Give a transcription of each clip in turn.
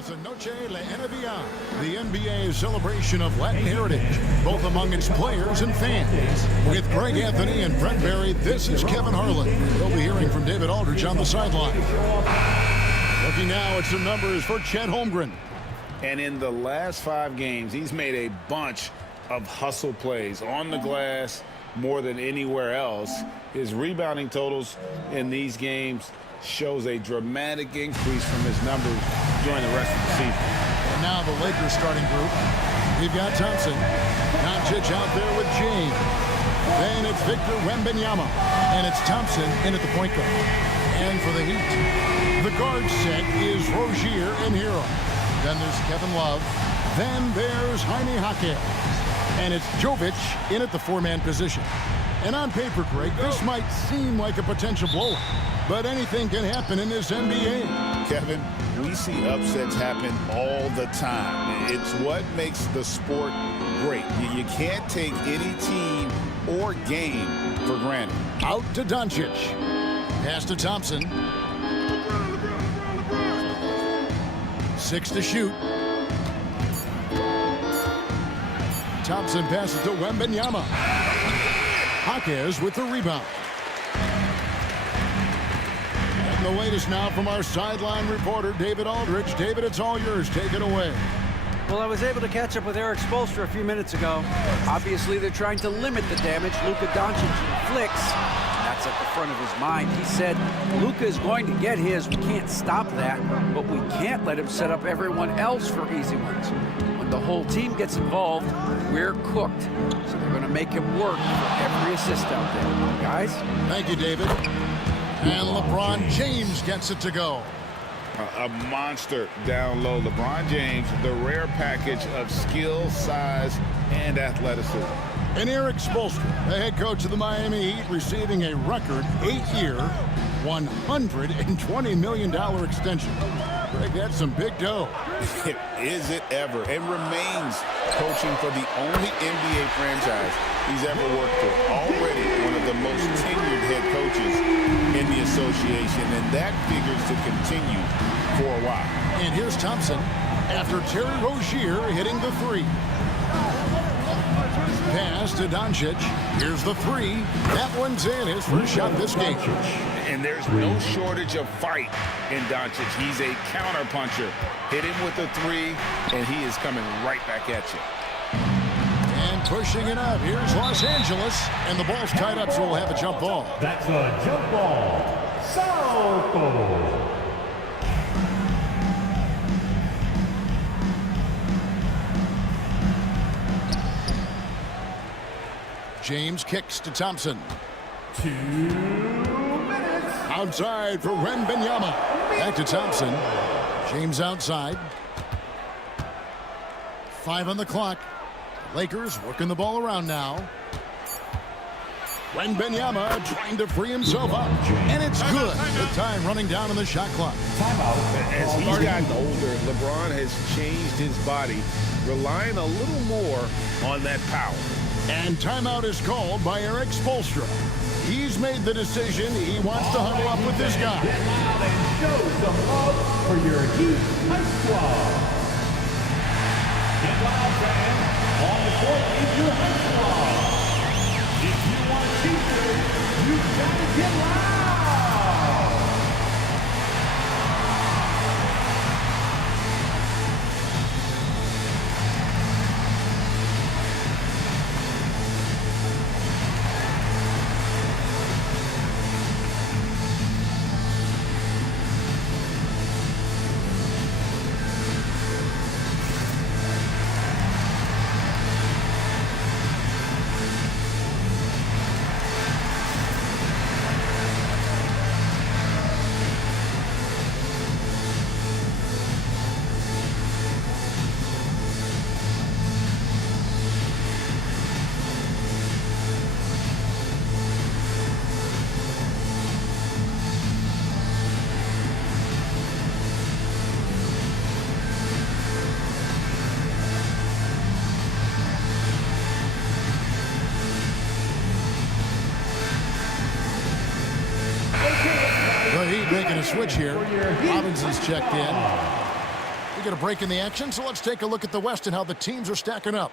Esta noche la NBA, the NBA celebration of Latin heritage, both among its players and fans. With Greg Anthony and Brent Barry, this is Kevin Harlan. We'll be hearing from David Aldridge on the sideline. Looking now at some numbers for Chet Holmgren. And in the last 5 games, he's made a bunch of hustle plays on the glass more than anywhere else. His rebounding totals in these games shows a dramatic increase from his numbers during the rest of the season. And now the Lakers starting group. We've got Thompson. Doncic out there with James. Then it's Victor Wembanyama. And it's Thompson in at the point guard. And for the Heat, the guard set is Rozier and Hero. Then there's Kevin Love. Then there's Jaime Jaquez. And it's Jovic in at the 4-man position. And on paper, Greg, this might seem like a potential blowout, but anything can happen in this NBA. Kevin, we see upsets happen all the time. It's what makes the sport great. You can't take any team or game for granted. Out to Doncic. Pass to Thompson. 6 to shoot. Thompson passes to Wembanyama. Jaquez with the rebound. And the latest now from our sideline reporter, David Aldridge. David, it's all yours. Take it away. Well, I was able to catch up with Eric Spoelstra a few minutes ago. Obviously, they're trying to limit the damage Luka Doncic inflicts. That's at the front of his mind. He said, Luka is going to get his. We can't stop that, but we can't let him set up everyone else for easy ones. When the whole team gets involved, we're cooked. So they're going to make him work for every assist out there. Guys? Thank you, David. And LeBron James gets it to go. A monster down low. LeBron James, the rare package of skill, size, and athleticism. And Eric Spoelstra, the head coach of the Miami Heat, receiving a record 8-year, $120 million extension. Greg, that's some big dough. Is it ever? And remains coaching for the only NBA franchise he's ever worked for. Already one of the most tenured head coaches in the association, and that figures to continue for a while. And here's Thompson after Terry Rozier hitting the 3. Pass to Doncic. Here's the 3. That one's in, his first shot this game. And there's no shortage of fight in Doncic. He's a counter-puncher. Hit him with a 3, and he is coming right back at you. And pushing it up. Here's Los Angeles. And the ball's tied up, so we'll have a jump ball. That's a jump ball. Southpaw. James kicks to Thompson. 2 minutes. Outside for Wembanyama. Back to Thompson. James outside. 5 on the clock. Lakers working the ball around now. Wembanyama trying to free himself up. And it's good. The time running down on the shot clock. As he's gotten older, LeBron has changed his body, relying a little more on that power. And timeout is called by Eric Spoelstra. He's made the decision. He wants to huddle up with this guy. Get loud and show some love for your Heat Ice Squad. Get loud, fans. On the court is your Ice Squad. If you want to see this, you've got to get loud. The Heat making a switch here. Robinson's checked in. We get a break in the action, so let's take a look at the West and how the teams are stacking up.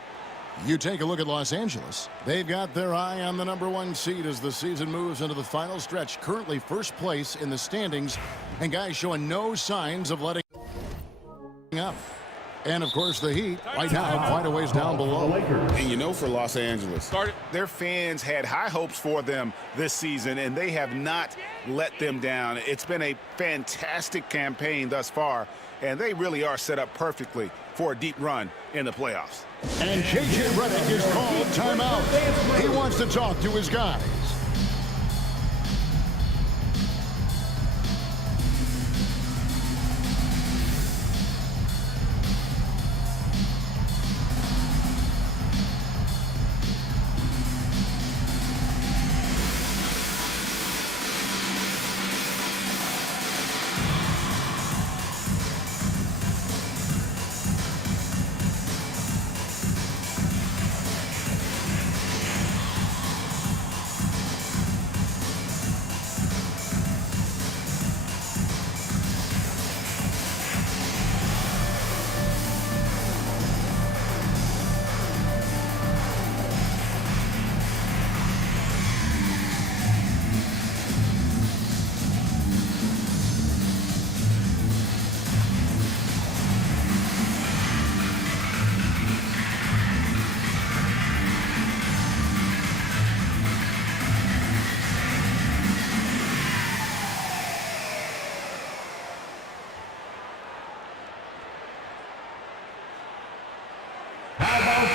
You take a look at Los Angeles. They've got their eye on the #1 seed as the season moves into the final stretch. Currently first place in the standings, and guys showing no signs of letting up. And, of course, the Heat right now quite a ways down below. And you know, for Los Angeles, their fans had high hopes for them this season, and they have not let them down. It's been a fantastic campaign thus far, and they really are set up perfectly for a deep run in the playoffs. And J.J. Redick is called timeout. He wants to talk to his guys.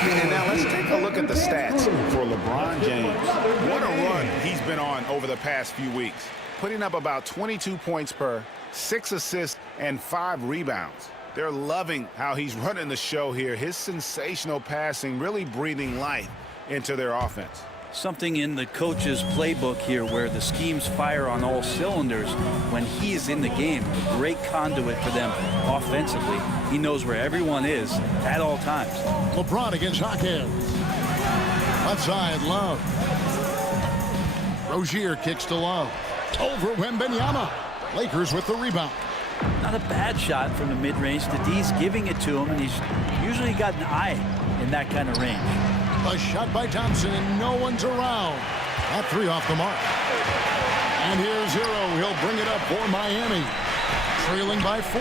And now let's take a look at the stats for LeBron James. What a run he's been on over the past few weeks. Putting up about 22 points per, 6 assists, and 5 rebounds. They're loving how he's running the show here. His sensational passing really breathing life into their offense. Something in the coach's playbook here where the schemes fire on all cylinders when he is in the game. A great conduit for them offensively. He knows where everyone is at all times. LeBron against Hawkins. Left side, Love. Rozier kicks to Love. Over Wembanyama. Lakers with the rebound. Not a bad shot from the mid-range. The D's giving it to him, and he's usually got an eye in that kind of range. A shot by Thompson, and no one's around. That 3 off the mark. And here's Hero. He'll bring it up for Miami. Trailing by 4.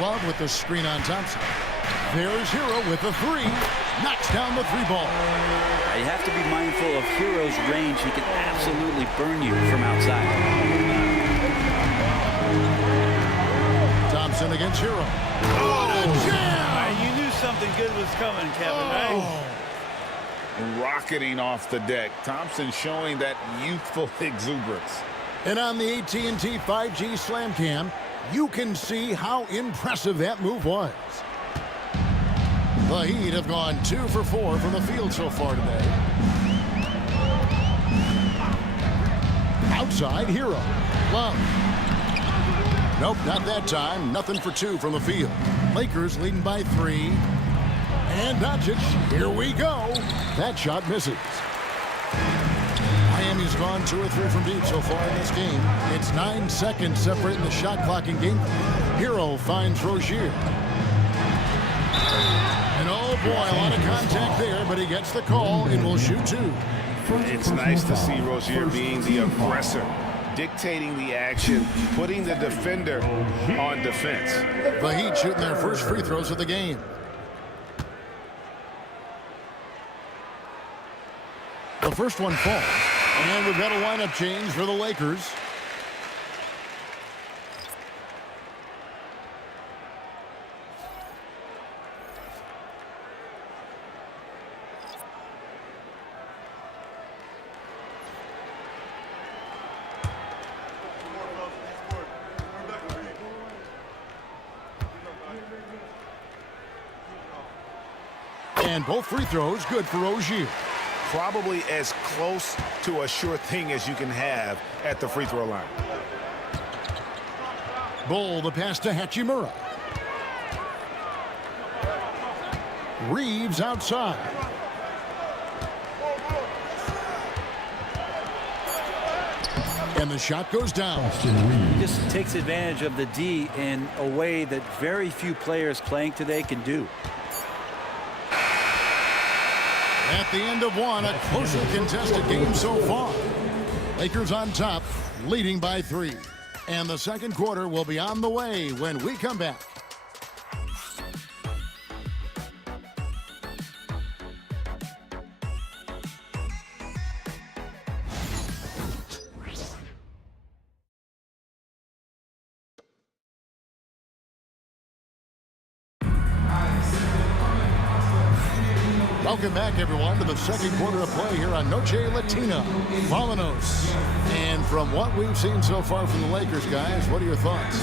Love with the screen on Thompson. There's Hero with the 3. Knocks down the 3 ball. You have to be mindful of Hero's range. He can absolutely burn you from outside. Thompson against Hero. Oh, jam! You knew something good was coming, Kevin, right? Rocketing off the deck. Thompson showing that youthful exuberance. And on the AT&T 5G Slam Cam, you can see how impressive that move was. The Heat have gone 2 for 4 from the field so far today. Outside, Hero. Love. Nope, not that time. Nothing for 2 from the field. Lakers leading by 3. And Doncic, here we go. That shot misses. Miami's gone 2 or 3 from deep so far in this game. It's 9 seconds separating the shot clock and game. Hero finds Rozier. And oh boy, a lot of contact there, but he gets the call and will shoot 2. It's nice to see Rozier being the aggressor, dictating the action, putting the defender on defense. The Heat shooting their first free throws of the game. The first one falls. And we've got a lineup change for the Lakers. And both free throws good for Rozier. Probably as close to a sure thing as you can have at the free throw line. Bull the pass to Hachimura. Reeves outside. And the shot goes down. He just takes advantage of the D in a way that very few players playing today can do. At the end of one, a closely contested game so far. Lakers on top, leading by 3. And the second quarter will be on the way when we come back. Welcome back, everyone, to the second quarter of play here on Noche Latina, Volanos. And from what we've seen so far from the Lakers, guys, what are your thoughts?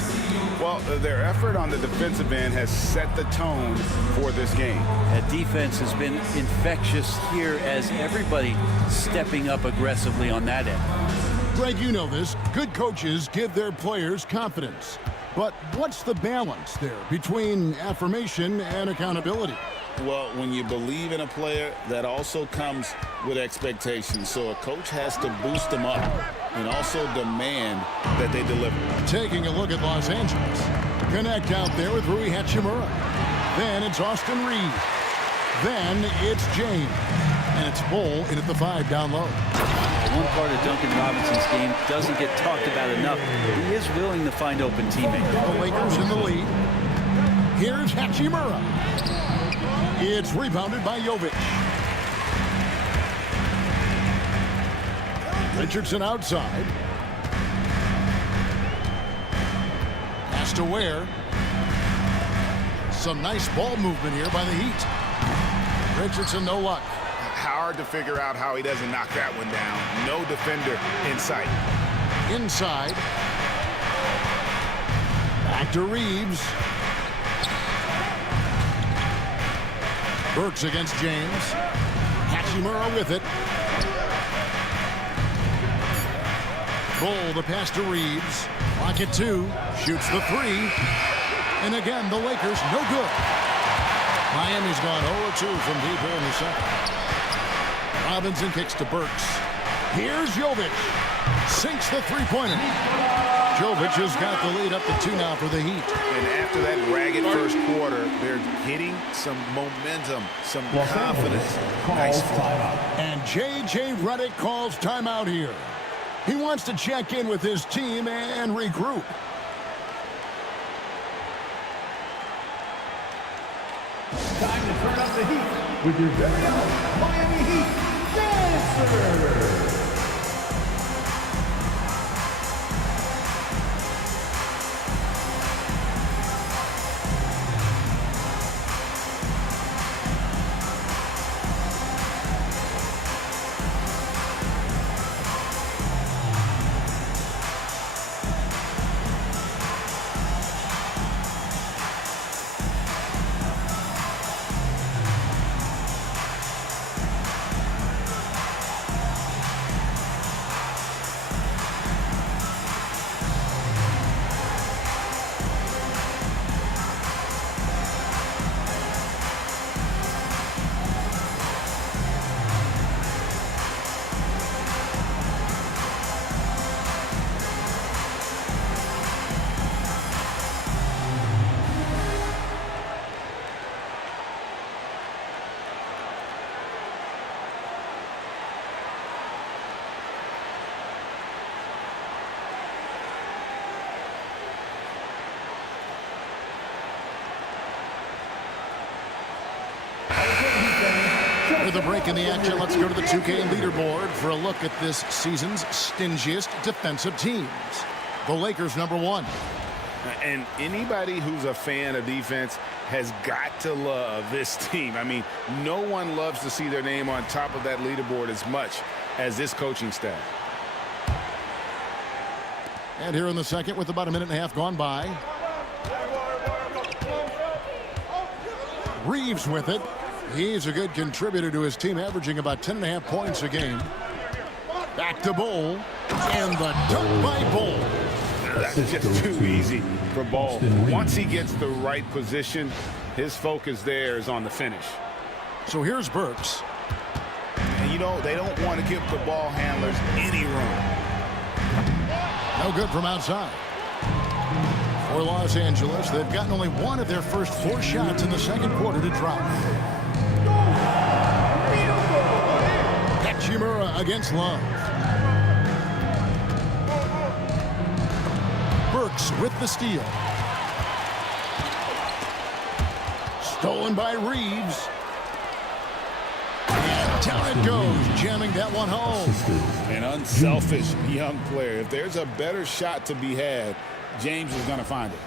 Well, their effort on the defensive end has set the tone for this game. That defense has been infectious here as everybody stepping up aggressively on that end. Greg, you know this. Good coaches give their players confidence. But what's the balance there between affirmation and accountability? Well, when you believe in a player, that also comes with expectations. So a coach has to boost them up and also demand that they deliver. Taking a look at Los Angeles. Connect out there with Rui Hachimura. Then it's Austin Reed. Then it's James. And it's Bull in at the 5 down low. One part of Duncan Robinson's game doesn't get talked about enough. He is willing to find open teammates. The Lakers in the lead. Here's Hachimura. It's rebounded by Jovic. Richardson outside. Pass to Ware. Some nice ball movement here by the Heat. Richardson, no luck. Hard to figure out how he doesn't knock that one down. No defender in sight. Inside. Back to Reeves. Burks against James. Hachimura with it. Bull, the pass to Reeves. Lockett 2. Shoots the 3. And again, the Lakers, no good. Miami's gone 0-2 from deep here in the second. Robinson kicks to Burks. Here's Jovic. Sinks the three-pointer. Jovic has got the lead up to 2 now for the Heat. And after that ragged first quarter, they're hitting some momentum, some confidence. Nice. And J.J. Redick calls timeout here. He wants to check in with his team and regroup. Time to turn up the heat with your very own Miami Heat Dancers. With a break in the action, let's go to the 2K leaderboard for a look at this season's stingiest defensive teams. The Lakers, number 1. And anybody who's a fan of defense has got to love this team. I mean, no one loves to see their name on top of that leaderboard as much as this coaching staff. And here in the second, with about a minute and a half gone by. Reeves with it. He's a good contributor to his team, averaging about 10.5 points a game. Back to Bull. And the dunk by Bull. That's just too easy for Ball. Once he gets the right position, his focus there is on the finish. So here's Burks. And you know, they don't want to give the ball handlers any room. No good from outside. For Los Angeles, they've gotten only one of their first 4 shots in the second quarter to drop. Hachimura against Love. Burks with the steal. Stolen by Reeves. And down it goes, jamming that one home. An unselfish young player. If there's a better shot to be had, James is going to find it.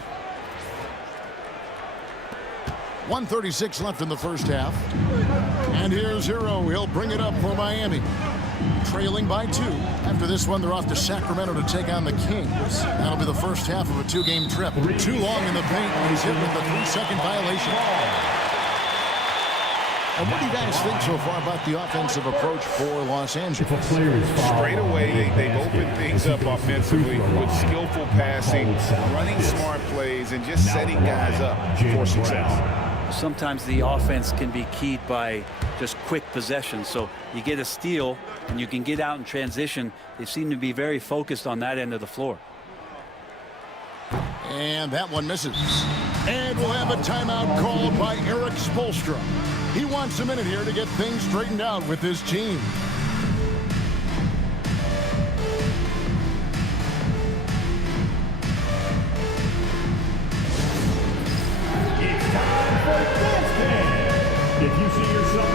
1:36 left in the first half. And here's Hero. He'll bring it up for Miami. Trailing by 2. After this one, they're off to Sacramento to take on the Kings. That'll be the first half of a 2-game trip. Too long in the paint, and he's hit with the 3-second violation. And what do you guys think so far about the offensive approach for Los Angeles? Straight away, they've opened things up offensively with skillful passing, running smart plays, and just setting guys up for success. Sometimes the offense can be keyed by just quick possession. So you get a steal and you can get out in transition. They seem to be very focused on that end of the floor. And that one misses. And we'll have a timeout called by Eric Spoelstra. He wants a minute here to get things straightened out with his team. It's time for Dance Cam. If you see yourself...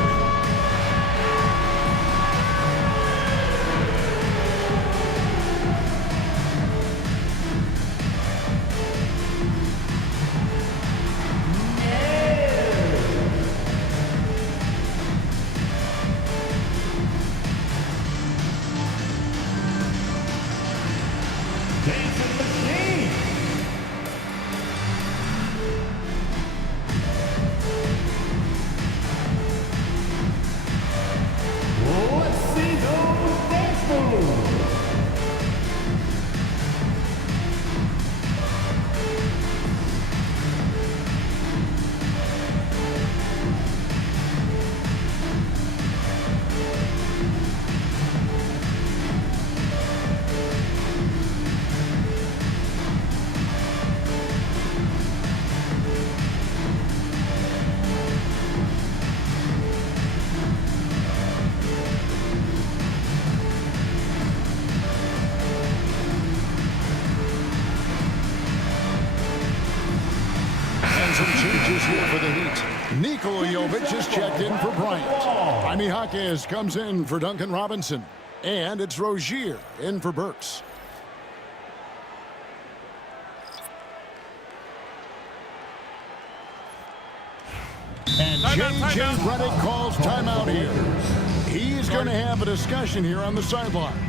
Dancing Machine. Let's see those dance moves. Some changes here for the Heat. Nikola Jovic is checked in for Bryant. Jaime Jaquez comes in for Duncan Robinson. And it's Rozier in for Burks. And J.J. Redick calls timeout here. He's going to have a discussion here on the sideline.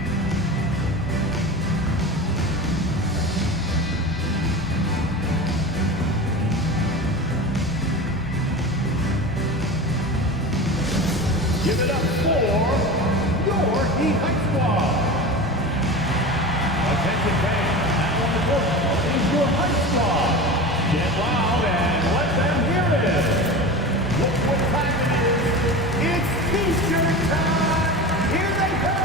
Give it up for your Heat High Squad. Attention fans, now on the court is your High Squad. Get loud and let them hear it. Look what time it is. It's T-shirt time. Here they come.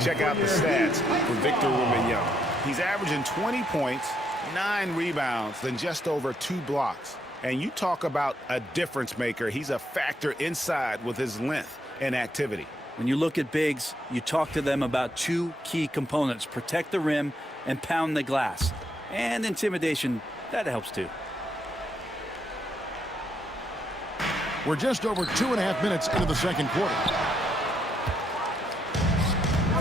Check out the stats for Victor Wembanyama. He's averaging 20 points, 9 rebounds, and just over 2 blocks. And you talk about a difference maker. He's a factor inside with his length and activity. When you look at bigs, you talk to them about 2 key components: protect the rim and pound the glass. And intimidation, that helps too. We're just over 2.5 minutes into the second quarter.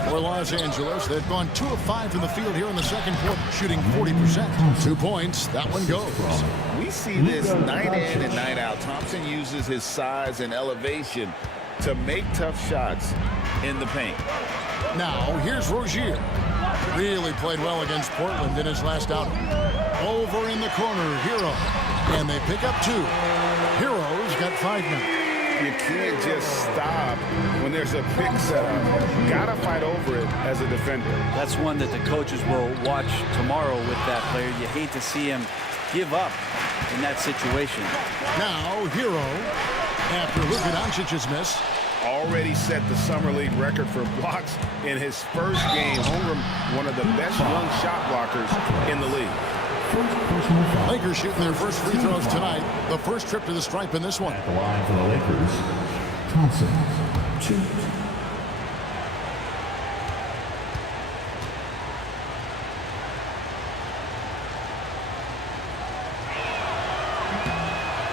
For Los Angeles, they've gone 2 of 5 from the field here in the second quarter, shooting 40%. 2 points, that one goes. We see this night in and night out. Thompson uses his size and elevation to make tough shots in the paint. Now, here's Rozier. Really played well against Portland in his last outing. Over in the corner, Hero. And they pick up 2. Hero's got 5 now. You can't just stop when there's a pick set up. Gotta fight over it as a defender. That's one that the coaches will watch tomorrow with that player. You hate to see him give up in that situation. Now, Hero, after Luka Doncic's miss. Already set the Summer League record for blocks in his first game. Holmgren, one of the best young shot blockers in the league. Lakers shooting their first free throws tonight. The first trip to the stripe in this one. At the line for the Lakers, Thompson, 2.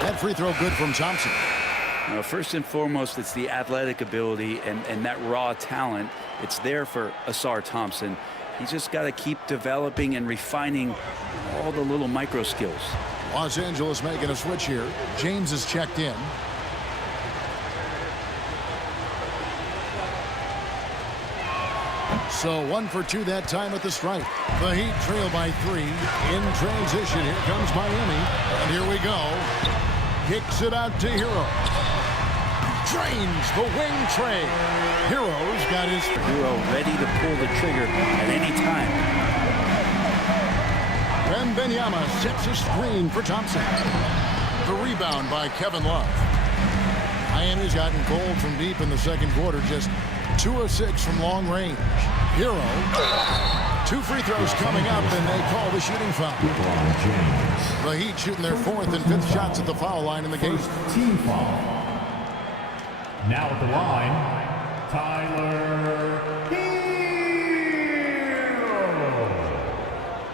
That free throw good from Thompson. Now, first and foremost, it's the athletic ability and that raw talent. It's there for Asar Thompson. He's just got to keep developing and refining all the little micro skills. Los Angeles making a switch here. James is checked in. So 1 for 2 that time at the stripe. The Heat trail by 3. In transition, here comes MiAMi. And here we go. Kicks it out to Hero. Drains the wing tray. Hero's got his... Hero ready to pull the trigger at any time. Wembanyama sets a screen for Thompson. The rebound by Kevin Love. Miami's gotten cold from deep in the second quarter. Just 2 of 6 from long range. Hero. 2 free throws coming up, and they call the shooting foul. The Heat shooting their 4th and 5th shots at the foul line in the game. Team foul. Now at the line, Tyler Hero.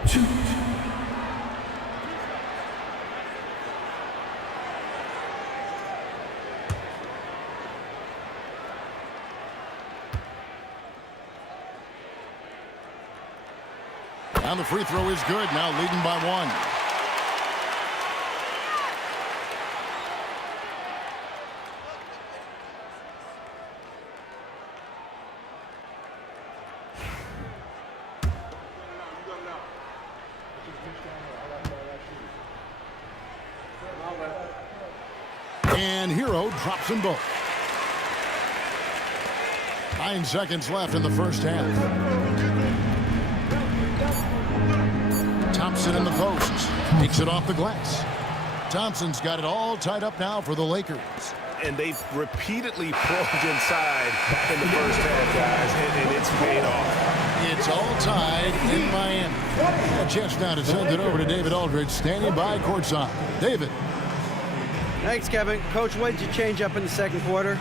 2. And the free throw is good. Now leading by 1. And Hero drops them both. 9 seconds left in the first half. Thompson in the post. Takes it off the glass. Thompson's got it all tied up now for the Lakers. And they've repeatedly probed inside in the first half, guys, and it's paid off. It's all tied in Miami. A chance now to send it over to David Aldridge, standing by courtside. David. Thanks, Kevin. Coach, what did you change up in the second quarter?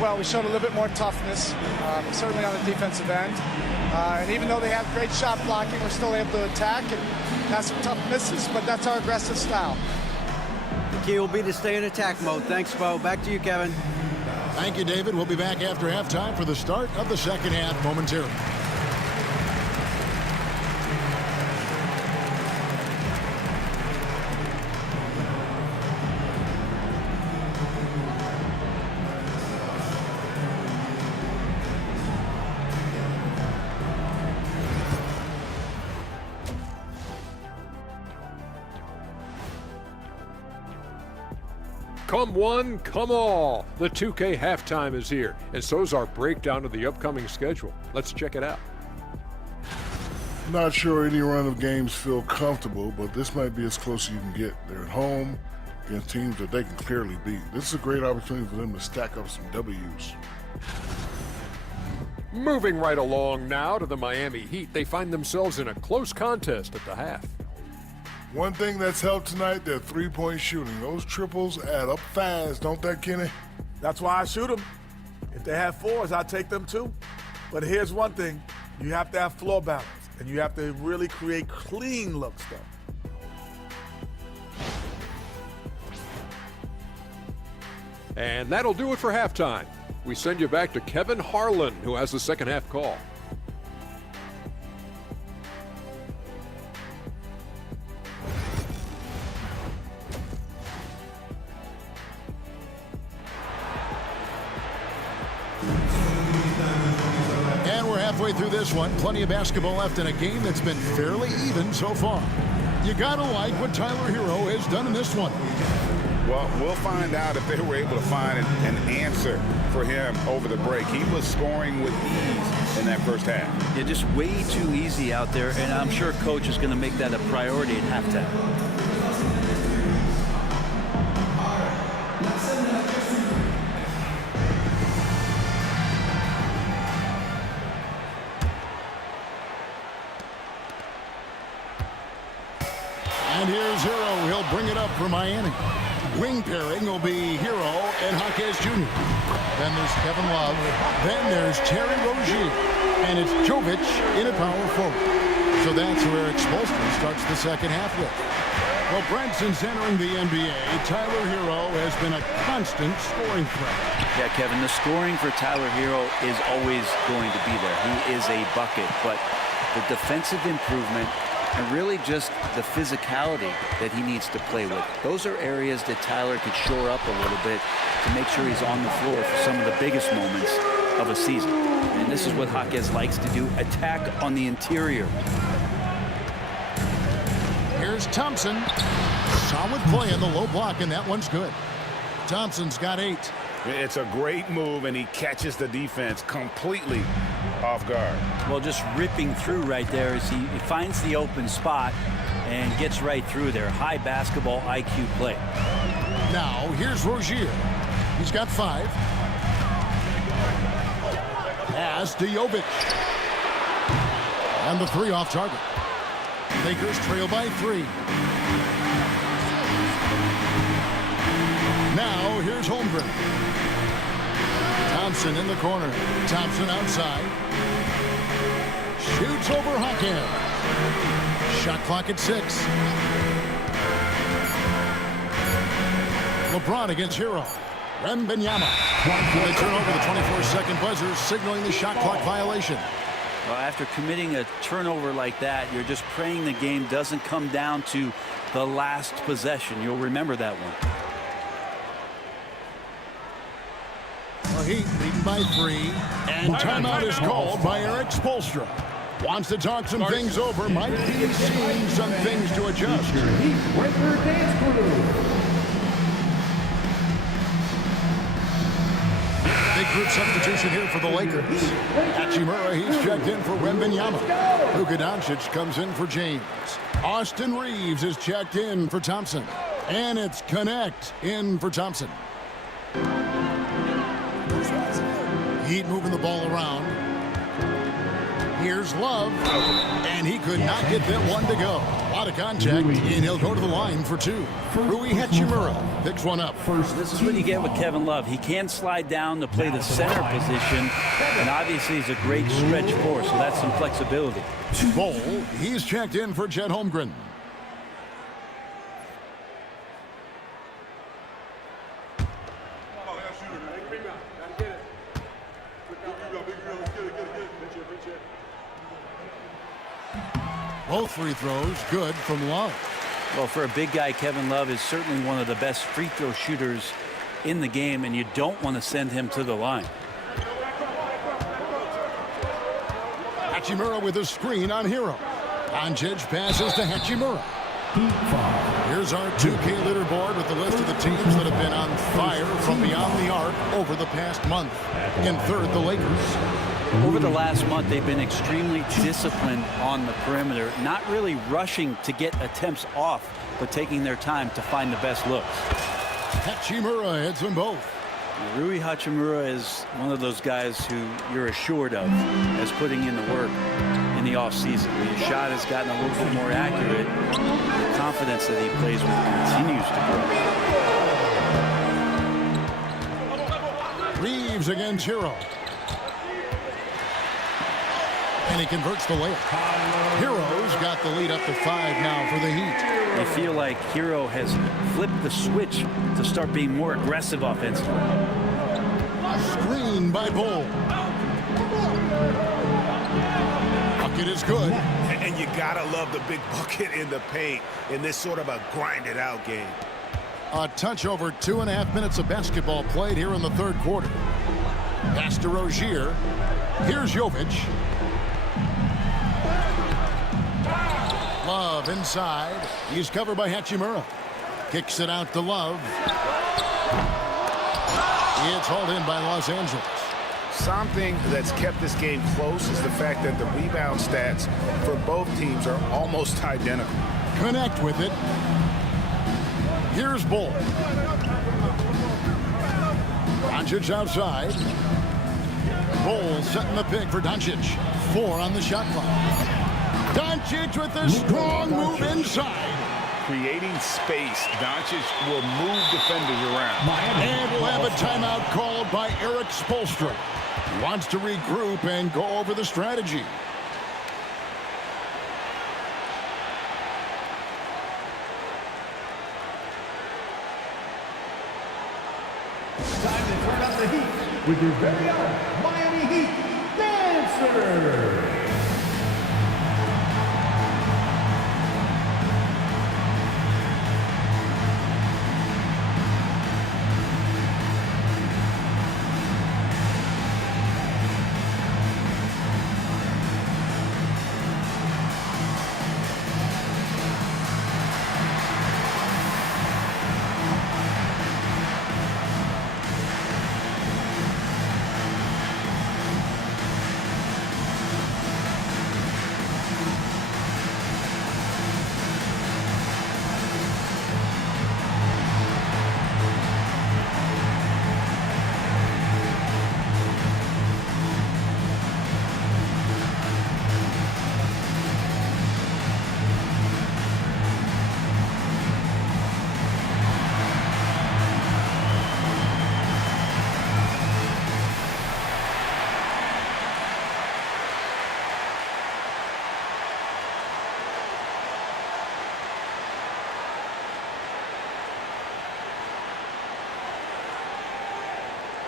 Well, we showed a little bit more toughness, certainly on the defensive end. And even though they have great shot blocking, we're still able to attack and have some tough misses, but that's our aggressive style. The key will be to stay in attack mode. Thanks, Bo. Back to you, Kevin. Thank you, David. We'll be back after halftime for the start of the second half momentarily. Come one, come all. The 2K halftime is here, and so's our breakdown of the upcoming schedule. Let's check it out. Not sure any run of games feel comfortable, but this might be as close as you can get. They're at home against teams that they can clearly beat. This is a great opportunity for them to stack up some W's. Moving right along now to the Miami Heat. They find themselves in a close contest at the half. One thing that's helped tonight, their three-point shooting. Those triples add up fast, don't they, Kenny? That's why I shoot them. If they have fours, I take them too. But here's one thing. You have to have floor balance. And you have to really create clean looks, though. And that'll do it for halftime. We send you back to Kevin Harlan, who has the second half call. And we're halfway through this one. Plenty of basketball left in a game that's been fairly even so far. You gotta like what Tyler Hero has done in this one. Well, we'll find out if they were able to find an answer for him over the break. He was scoring with ease in that first half. Yeah, just way too easy out there, and I'm sure coach is going to make that a priority at halftime. And here's Hero. He'll bring it up for Miami. Wing pairing will be Hero and Jaquez Jr. Then there's Kevin Love. Then there's Terry Rozier. And it's Jovic in a power forward. So that's where Eric Spoelstra starts the second half with. Well, Brent, since entering the NBA, Tyler Hero has been a constant scoring threat. Yeah, Kevin, the scoring for Tyler Hero is always going to be there. He is a bucket, but the defensive improvement and really just the physicality that he needs to play with. Those are areas that Tyler could shore up a little bit to make sure he's on the floor for some of the biggest moments of a season. And this is what Jaquez likes to do, attack on the interior. Here's Thompson. Solid play in the low block, and that one's good. Thompson's got 8. It's a great move, and he catches the defense completely off guard. Well, just ripping through right there as he finds the open spot and gets right through there. High basketball IQ play. Now, here's Rozier. He's got 5. Pass to Jovic. And the 3 off target. Lakers trail by 3. Now, here's Holmgren. Thompson in the corner. Thompson outside. Shoots over Jaquez. Shot clock at 6. LeBron against Hero. Wembanyama. They turn over the 24-second buzzer, signaling the shot clock violation. Well, after committing a turnover like that, you're just praying the game doesn't come down to the last possession. You'll remember that one. Well, Heat leading by 3, and timeout is called by Eric Spoelstra. Wants to talk some things over, might be seeing some things to adjust. Big group substitution here for the Lakers. Hachimura, he's checked in for Wembanyama. Luka Doncic comes in for James. Austin Reeves is checked in for Thompson. And it's Connect in for Thompson. Heat moving the ball around. Here's Love, and he could not get that one to go. A lot of contact, and he'll go to the line for 2. Rui Hachimura picks one up. This is what you get with Kevin Love. He can slide down to play the center position, and obviously he's a great stretch force, so that's some flexibility. Bol, he's checked in for Chet Holmgren. Both free throws good from Love. Well, for a big guy, Kevin Love is certainly one of the best free throw shooters in the game, and you don't want to send him to the line. Hachimura with a screen on Hero. Doncic passes to Hachimura. Here's our 2K leaderboard with the list of the teams that have been on fire from beyond the arc over the past month. In third, the Lakers. Over the last month, they've been extremely disciplined on the perimeter, not really rushing to get attempts off, but taking their time to find the best looks. Hachimura hits them both. Rui Hachimura is one of those guys who you're assured of as putting in the work in the offseason. His shot has gotten a little bit more accurate. The confidence that he plays with continues to grow. Reeves against Hero. And he converts the layup. Hero's got the lead up to 5 now for the Heat. I feel like Hero has flipped the switch to start being more aggressive offensively. Screen by Bull. Bucket is good. And you gotta love the big bucket in the paint in this sort of a grinded out game. A touch over 2.5 minutes of basketball played here in the third quarter. Pass to Rozier. Here's Jovic. Love inside. He's covered by Hachimura. Kicks it out to Love. It's hauled in by Los Angeles. Something that's kept this game close is the fact that the rebound stats for both teams are almost identical. Connect with it. Here's Bull. Doncic outside. Bull setting the pick for Doncic. 4 on the shot clock. Doncic with a strong move inside. Creating space, Doncic will move defenders around. And we'll have a timeout called by Eric Spoelstra. He wants to regroup and go over the strategy. Time to turn up the heat with your very own Miami Heat Dancer.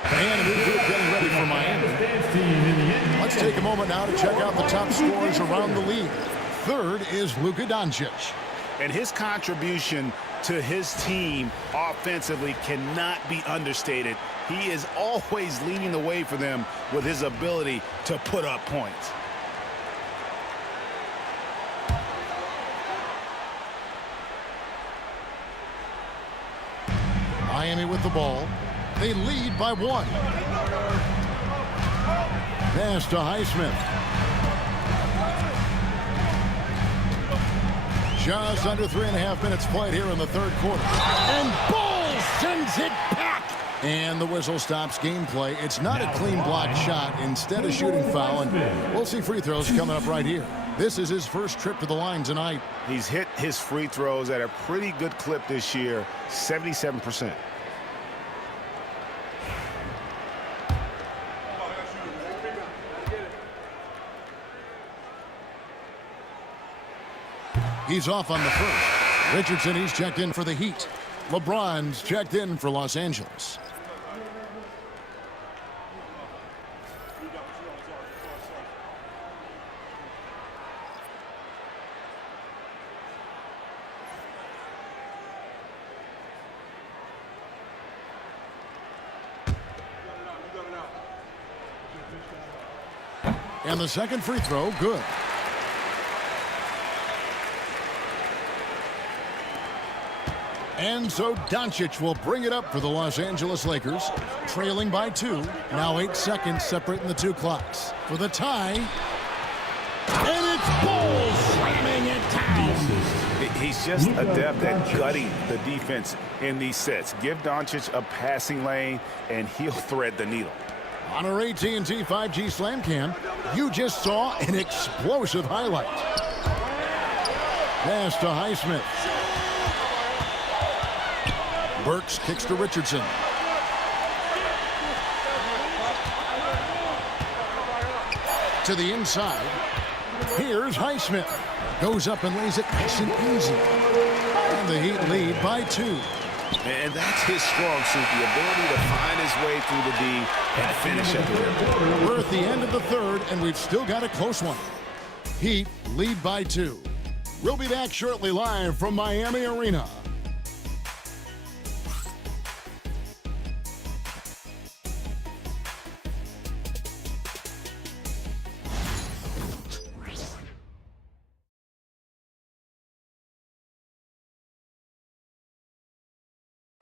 And new group getting ready for Miami. Let's take a moment now to check out the top scorers around the league. Third is Luka Doncic. And his contribution to his team offensively cannot be understated. He is always leading the way for them with his ability to put up points. Miami with the ball. They lead by 1. Pass to Highsmith. Just under 3.5 minutes played here in the third quarter. And Bull sends it back. And the whistle stops gameplay. It's not a clean blocked shot. Instead of shooting foul. And we'll see free throws coming up right here. This is his first trip to the line tonight. He's hit his free throws at a pretty good clip this year, 77%. He's off on the first. Richardson, he's checked in for the Heat. LeBron's checked in for Los Angeles. And the second free throw, good. And so Doncic will bring it up for the Los Angeles Lakers, trailing by 2. Now 8 seconds separating the 2 clocks. For the tie. And it's Bull slamming it down. He's just adept at gutting the defense in these sets. Give Doncic a passing lane, and he'll thread the needle. On our AT&T 5G Slam Cam, you just saw an explosive highlight. Pass to Highsmith. Burks kicks to Richardson. To the inside. Here's Highsmith. Goes up and lays it nice and easy. And the Heat lead by 2. And that's his strong suit, the ability to find his way through the D and finish at the rim. We're at the end of the third, and we've still got a close one. Heat lead by 2. We'll be back shortly live from Miami Arena.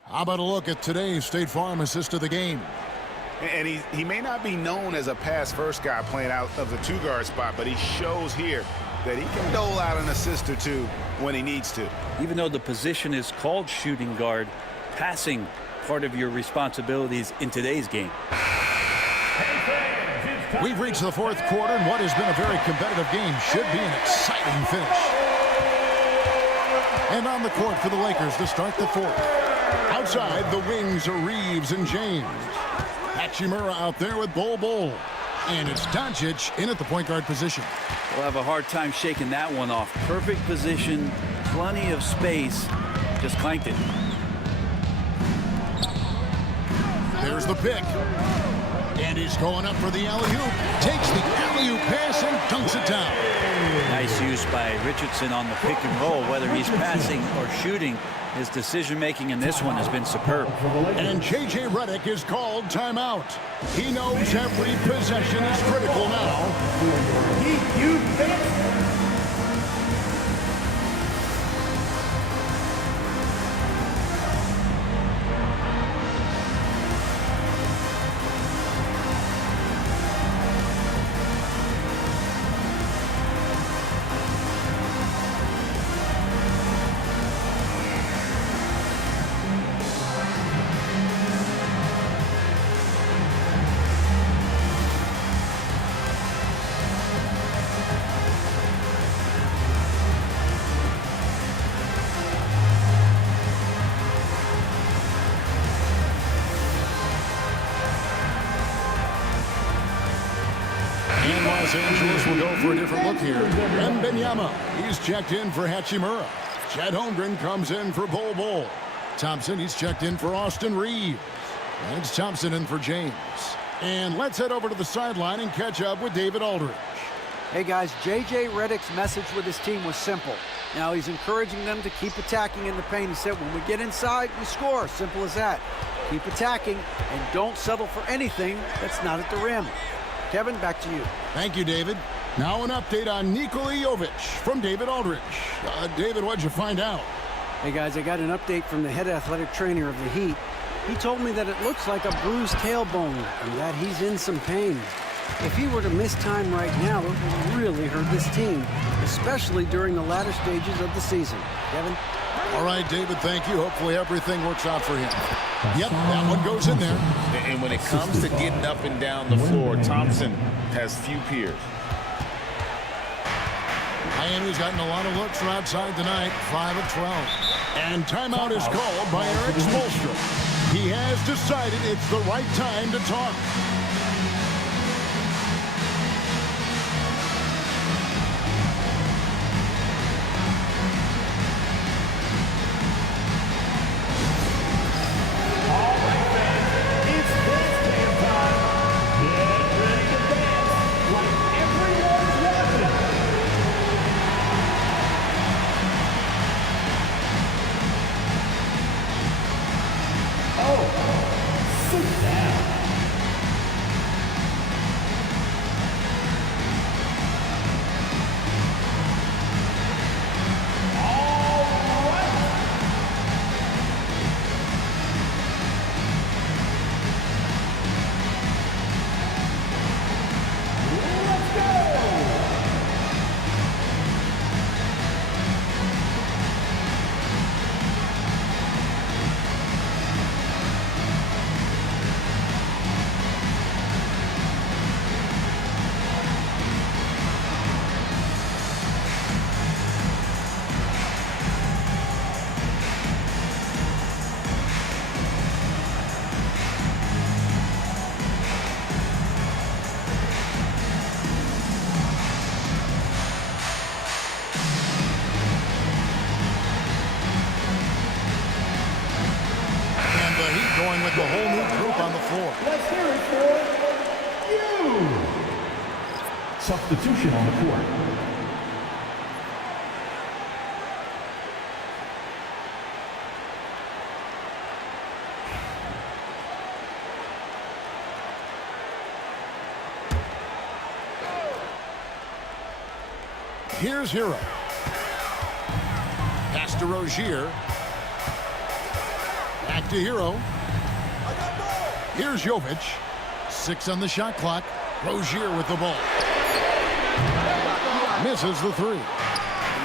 How about a look at today's State Farm assist of the game? And he may not be known as a pass-first guy playing out of the 2-guard spot, but he shows here that he can dole out an assist or two when he needs to. Even though the position is called shooting guard, passing part of your responsibilities in today's game. We've reached the fourth quarter, and what has been a very competitive game should be an exciting finish. And on the court for the Lakers to start the fourth. Outside, the wings are Reeves and James. Hachimura out there with Bol. And it's Doncic in at the point guard position. We'll have a hard time shaking that one off. Perfect position, plenty of space, just clanked it. There's the pick. And he's going up for the alley-oop. Takes the alley-oop pass and dunks it down. Nice use by Richardson on the pick and roll. Whether he's passing or shooting, his decision-making in this one has been superb. And J.J. Redick is called timeout. He knows every possession is critical now. You bet. And Los Angeles will go for a different look here. MiAMi, he's checked in for Hachimura. Chet Holmgren comes in for Bol. Thompson, he's checked in for Austin Reeves. It's Thompson in for James. And let's head over to the sideline and catch up with David Aldridge. Hey guys, J.J. Redick's message with his team was simple. Now he's encouraging them to keep attacking in the paint. He said, when we get inside, we score. Simple as that. Keep attacking and don't settle for anything that's not at the rim. Kevin, back to you. Thank you, David. Now an update on Nikola Jovic from David Aldridge. David, what'd you find out? Hey guys, I got an update from the head athletic trainer of the Heat. He told me that it looks like a bruised tailbone and that he's in some pain. If he were to miss time right now, it would really hurt this team, especially during the latter stages of the season. Kevin? All right, David, thank you. Hopefully everything works out for him. Yep, that one goes in there. And when it comes to getting up and down the floor, Thompson has few peers. Miami's gotten a lot of looks from outside tonight, 5 of 12. And timeout is called by Eric Spoelstra. He has decided it's the right time to talk. with a whole new group on the floor. Let's hear it for you. Substitution on the court. Here's Hero. Pass to Rozier. Back to Hero. Here's Jovic. 6 on the shot clock. Rozier with the ball. Misses the 3.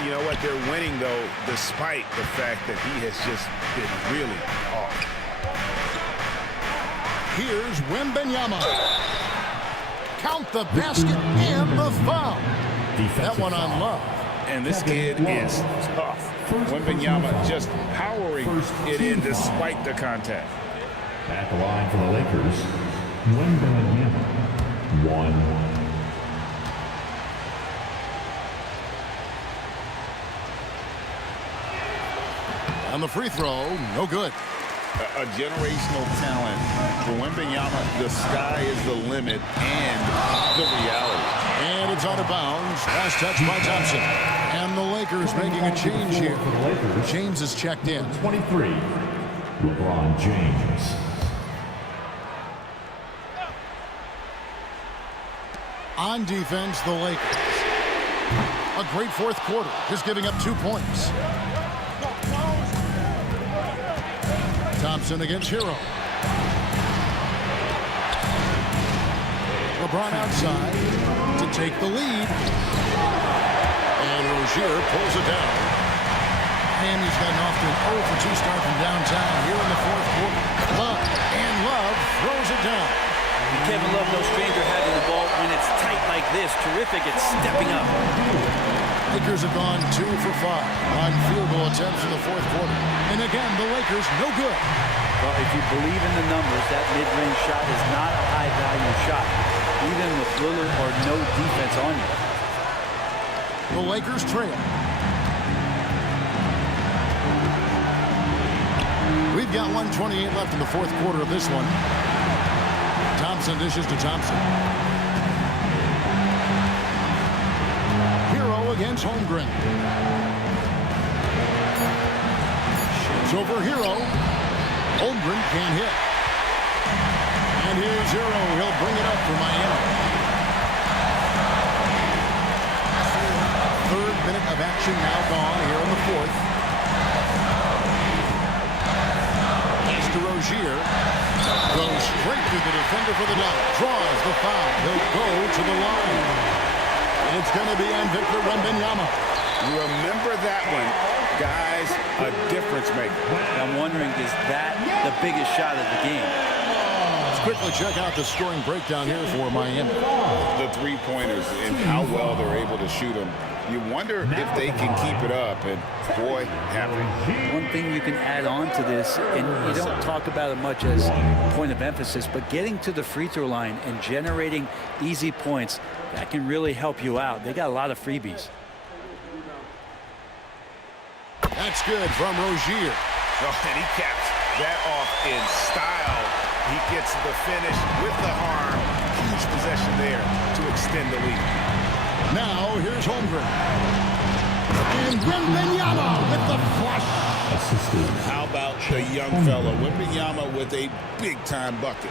You know what? They're winning, though, despite the fact that he has just been really off. Here's Wembanyama. Count the basket and the foul. That one on Love. And this kid is tough. Wembanyama just powering it in despite the contact. At the line for the Lakers, Wembanyama. 1. On the free throw, no good. A generational talent. For Wembanyama, the sky is the limit and the reality. And it's out of bounds. Last touch by Thompson. And the Lakers making a change here. James is checked in. 23, LeBron James. On defense, the Lakers. A great fourth quarter, just giving up 2 points. Thompson against Hero. LeBron outside to take the lead. And Rozier pulls it down. Miami's gotten off to an 0 for 2 start from downtown here in the fourth quarter. Love throws it down. Kevin Love, no stranger having the ball when it's tight like this. Terrific at stepping up. Lakers have gone 2 for 5 on field goal attempts in the fourth quarter. And again, the Lakers no good. Well, if you believe in the numbers, that mid-range shot is not a high-value shot, even with little or no defense on you. The Lakers trail. We've got 1:28 left in the fourth quarter of this one. Thompson dishes to Thompson. Hero against Holmgren. Shoots over Hero. Holmgren can't hit. And here's Hero. He'll bring it up for Miami. 3rd minute of action now gone here in the fourth. Pass to Rozier. Goes straight to the defender for the dunk. Draws the foul. He'll go to the line. And it's going to be on Victor Wembanyama. Remember that one, guys, a difference maker. I'm wondering, is that the biggest shot of the game? Let's quickly check out the scoring breakdown here for Miami. The three-pointers and how well they're able to shoot them. You wonder if they can keep it up, and boy, happy. One thing you can add on to this, and you don't talk about it much as a point of emphasis, but getting to the free throw line and generating easy points, that can really help you out. They got a lot of freebies. That's good from Rozier. Oh, and he caps that off in style. He gets the finish with the arm. Huge possession there to extend the lead. Now, here's Holmgren. And Wembanyama with the flush. How about the young fella? Wembanyama with a big-time bucket.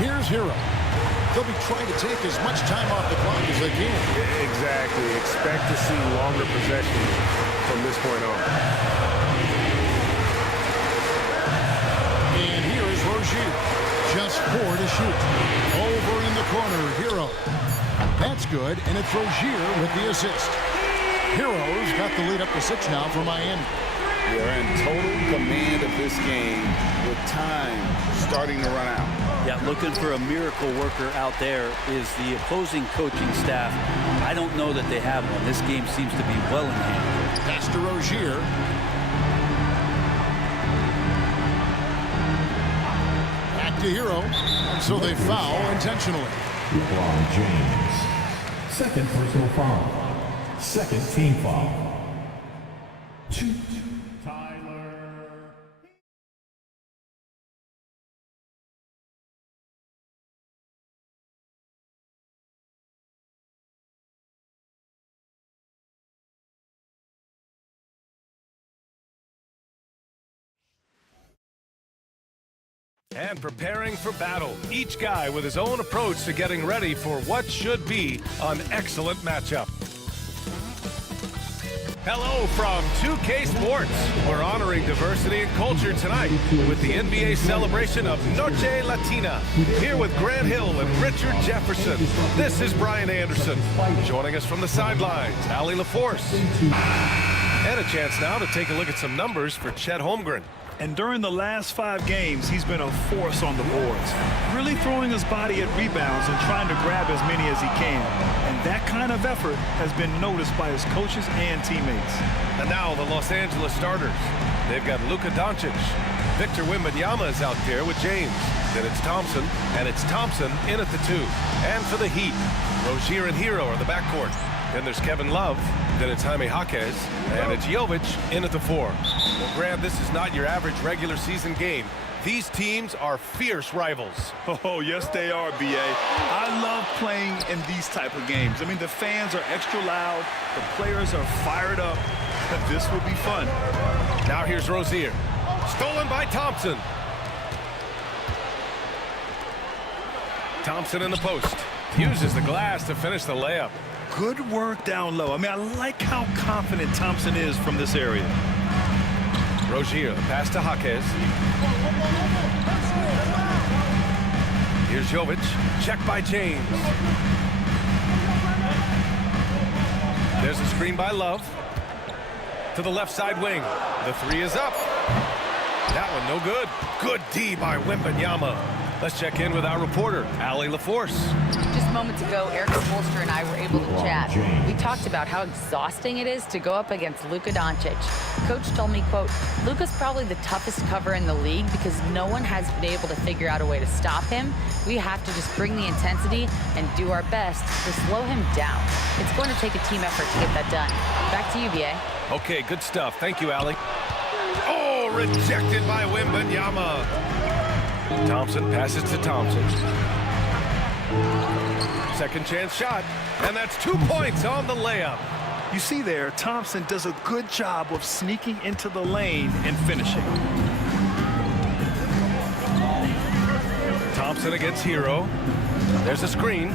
Here's Hero. They'll be trying to take as much time off the clock as they can. Exactly. Expect to see longer possessions from this point on. And here is Rozier. Just 4 to shoot. Over in the corner, Hero. That's good, and it's Rozier with the assist. Hero's got the lead up to 6 now for Miami. They're in total command of this game with time starting to run out. Yeah, looking for a miracle worker out there is the opposing coaching staff. I don't know that they have one. This game seems to be well in hand. Pass to Rozier. Back to Hero. And so they foul intentionally. LeBron James. 2nd personal foul. 2nd team foul. 2. Tyler And preparing for battle, each guy with his own approach to getting ready for what should be an excellent matchup. Hello from 2K Sports. We're honoring diversity and culture tonight with the NBA celebration of Noche Latina. Here with Grant Hill and Richard Jefferson, this is Brian Anderson. Joining us from the sidelines, Ali LaForce. And a chance now to take a look at some numbers for Chet Holmgren. And during the last 5 games, he's been a force on the boards, really throwing his body at rebounds and trying to grab as many as he can. And that kind of effort has been noticed by his coaches and teammates. And now the Los Angeles starters. They've got Luka Doncic. Victor Wembanyama is out there with James. Then it's Thompson, and it's Thompson in at the 2. And for the Heat, Rozier and Hero are the backcourt. Then there's Kevin Love. Then it's Jaime Jaquez. And it's Jovic in at the 4. Well, Grant, this is not your average regular season game. These teams are fierce rivals. Oh, yes, they are, B.A. I love playing in these type of games. I mean, the fans are extra loud. The players are fired up. This will be fun. Now here's Rozier. Stolen by Thompson. Thompson in the post. Uses the glass to finish the layup. Good work down low. I mean, I like how confident Thompson is from this area. Rozier, the pass to Jaquez. Here's Jovic. Check by James. There's a screen by Love. To the left side wing. The 3 is up. That one no good. Good D by Wembanyama. Let's check in with our reporter, Ali LaForce. Just moments ago, Eric Spoelstra and I were able to chat. We talked about how exhausting it is to go up against Luka Doncic. Coach told me, quote, Luka's probably the toughest cover in the league because no one has been able to figure out a way to stop him. We have to just bring the intensity and do our best to slow him down. It's going to take a team effort to get that done. Back to you, B.A. Okay, good stuff. Thank you, Ali. Oh, rejected by Wembanyama. Thompson passes to Thompson. Second chance shot, and that's 2 points on the layup. You see there, Thompson does a good job of sneaking into the lane and finishing. Thompson against Hero. There's a screen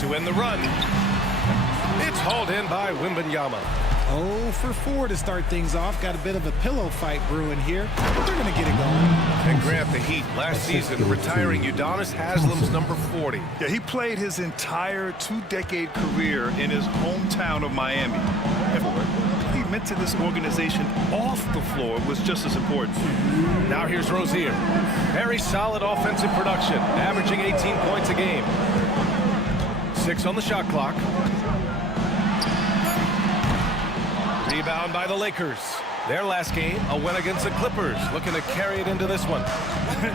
to end the run. It's hauled in by Wembanyama. 0 for 4 to start things off. Got a bit of a pillow fight brewing here, but they're going to get it going. And Grant, the Heat last season retiring Udonis Haslam's number 40. Yeah, he played his entire 2-decade career in his hometown of Miami. What he meant to this organization off the floor was just as important. Now here's Rozier. Very solid offensive production, averaging 18 points a game. 6 on the shot clock. Rebound by the Lakers. Their last game, a win against the Clippers, looking to carry it into this one.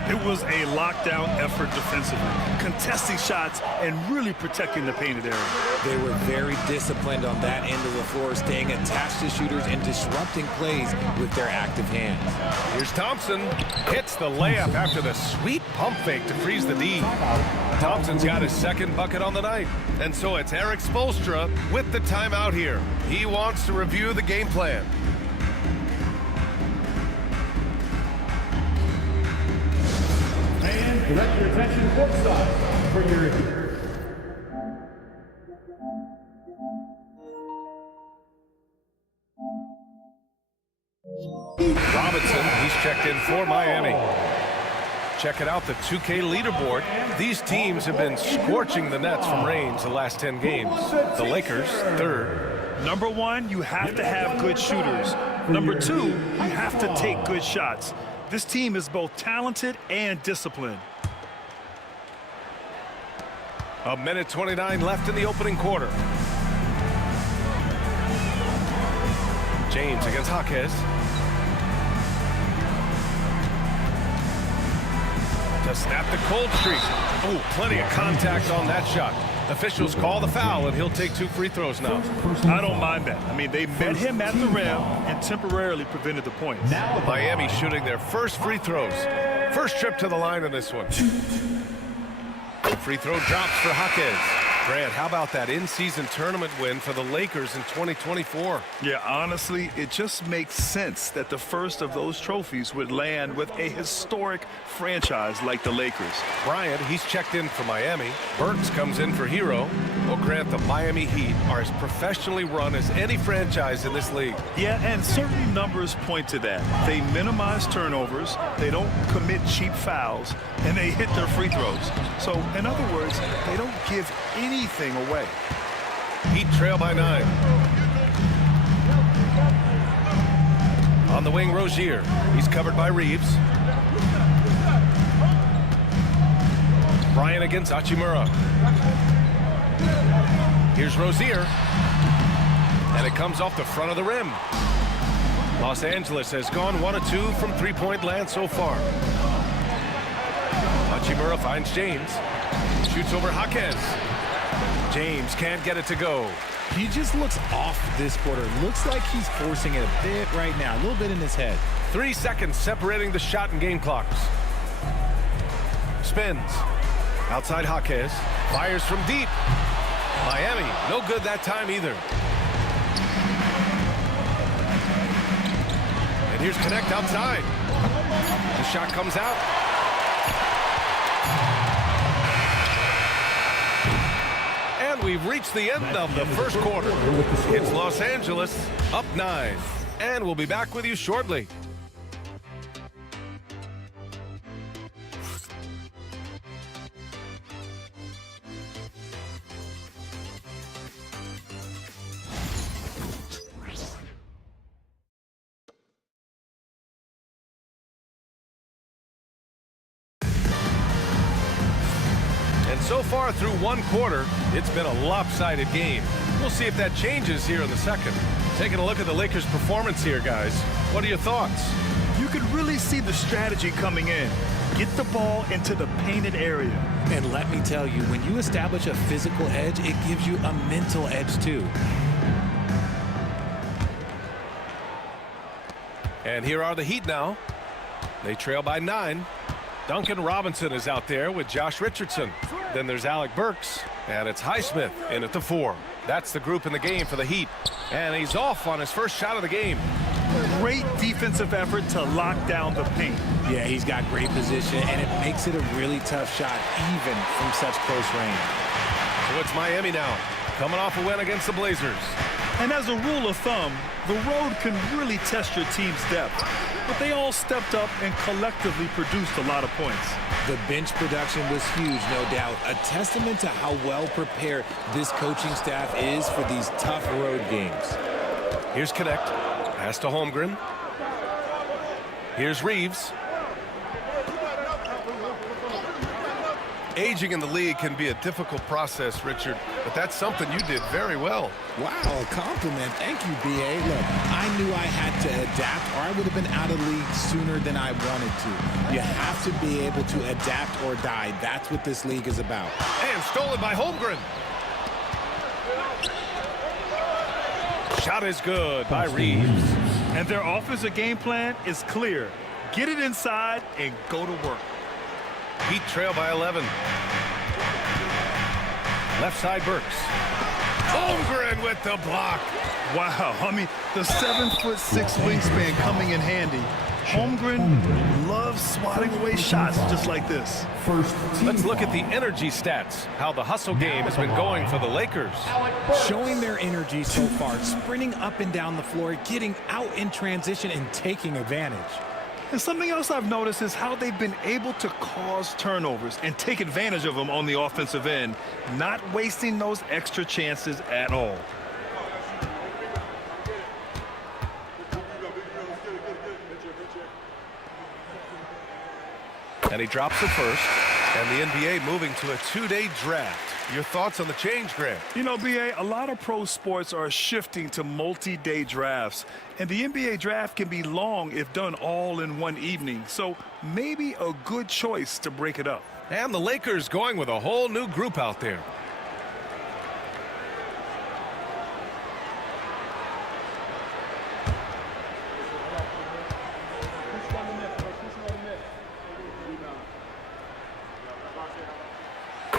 It was a lockdown effort defensively, contesting shots and really protecting the painted area. They were very disciplined on that end of the floor, staying attached to shooters and disrupting plays with their active hands. Here's Thompson. Hits the layup after the sweet pump fake to freeze the D. Thompson's got his second bucket on the night. And so it's Eric Spoelstra with the timeout here. He wants to review the game plan. And direct your attention courtside for your... Robinson, he's checked in for Miami. Checking out the 2K leaderboard. These teams have been scorching the nets from range the last 10 games. The Lakers, 3rd. Number 1, you have to have good shooters. Number 2, you have to take good shots. This team is both talented and disciplined. 1:29 left in the opening quarter. James against Jaquez. To snap the cold streak. Ooh, plenty of contact on that shot. Officials call the foul, and he'll take 2 free throws now. I don't mind that. I mean, they met him at the rim and temporarily prevented the points. Miami shooting their first free throws. First trip to the line in this one. Free throw drops for Jaquez. Grant, how about that in-season tournament win for the Lakers in 2024? Yeah, honestly, it just makes sense that the first of those trophies would land with a historic franchise like the Lakers. Bryant, he's checked in for Miami. Burks comes in for Hero. Well, Grant, the Miami Heat are as professionally run as any franchise in this league. Yeah, and certain numbers point to that. They minimize turnovers, they don't commit cheap fouls, and they hit their free throws. So, in other words, they don't give anything away. Heat trail by 9. On the wing, Rozier. He's covered by Reeves. Bryant against Hachimura. Here's Rozier. And it comes off the front of the rim. Los Angeles has gone 1 of 2 from three-point land so far. Hachimura finds James. Shoots over Jaquez. James can't get it to go. He just looks off this quarter. Looks like he's forcing it a bit right now. A little bit in his head. 3 seconds separating the shot and game clocks. Spins. Outside Jaquez. Fires from deep. Miami, no good that time either. And here's Connect outside. The shot comes out. And we've reached the end of the first quarter. It's Los Angeles up 9. And we'll be back with you shortly. So far through one quarter, it's been a lopsided game. We'll see if that changes here in the second. Taking a look at the Lakers' performance here, guys. What are your thoughts? You can really see the strategy coming in. Get the ball into the painted area. And let me tell you, when you establish a physical edge, it gives you a mental edge too. And here are the Heat now. They trail by 9. Duncan Robinson is out there with Josh Richardson. Then there's Alec Burks, and it's Highsmith in at the 4. That's the group in the game for the Heat. And he's off on his first shot of the game. Great defensive effort to lock down the paint. Yeah, he's got great position, and it makes it a really tough shot, even from such close range. So it's Miami now, coming off a win against the Blazers. And as a rule of thumb, the road can really test your team's depth. But they all stepped up and collectively produced a lot of points. The bench production was huge, no doubt. A testament to how well prepared this coaching staff is for these tough road games. Here's Connect. Pass to Holmgren. Here's Reeves. Aging in the league can be a difficult process, Richard, but that's something you did very well. Wow, a compliment. Thank you, B.A. Look, I knew I had to adapt or I would have been out of the league sooner than I wanted to. You have to be able to adapt or die. That's what this league is about. And stolen by Holmgren. Shot is good by Reeves. And their offensive game plan is clear. Get it inside and go to work. Heat trail by 11. Left side Burks. Holmgren with the block. Wow, I mean, the 7'6" wingspan coming in handy. Holmgren loves swatting away shots just like this. Let's look at the energy stats, how the hustle game has been going for the Lakers. Showing their energy so far, sprinting up and down the floor, getting out in transition and taking advantage. And something else I've noticed is how they've been able to cause turnovers and take advantage of them on the offensive end, not wasting those extra chances at all. And he drops the first. And the NBA moving to a 2-day draft. Your thoughts on the change, Grant? You know, B.A., a lot of pro sports are shifting to multi-day drafts. And the NBA draft can be long if done all in one evening. So maybe a good choice to break it up. And the Lakers going with a whole new group out there.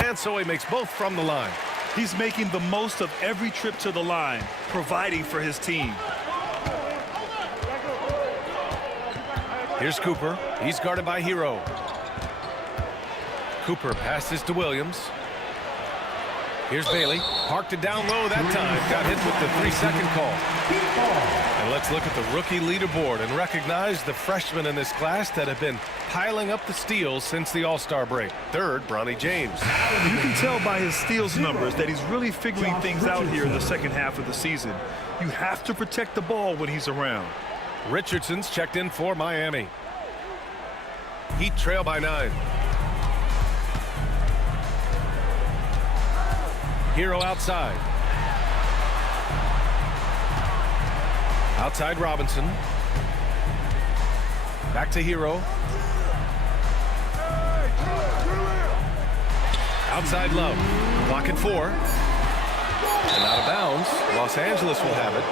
And so he makes both from the line. He's making the most of every trip to the line, providing for his team. Here's Cooper. He's guarded by Hero. Cooper passes to Williams. Here's Bailey. Parked it down low that time. Got hit with the 3-second call. And let's look at the rookie leaderboard and recognize the freshmen in this class that have been piling up the steals since the All-Star break. Third, Bronny James. You can tell by his steals numbers that he's really figuring things out here in the second half of the season. You have to protect the ball when he's around. Richardson's checked in for Miami. Heat trail by 9. Hero outside. Outside Robinson. Back to Hero. Outside Love. Clock at 4. And out of bounds. Los Angeles will have it.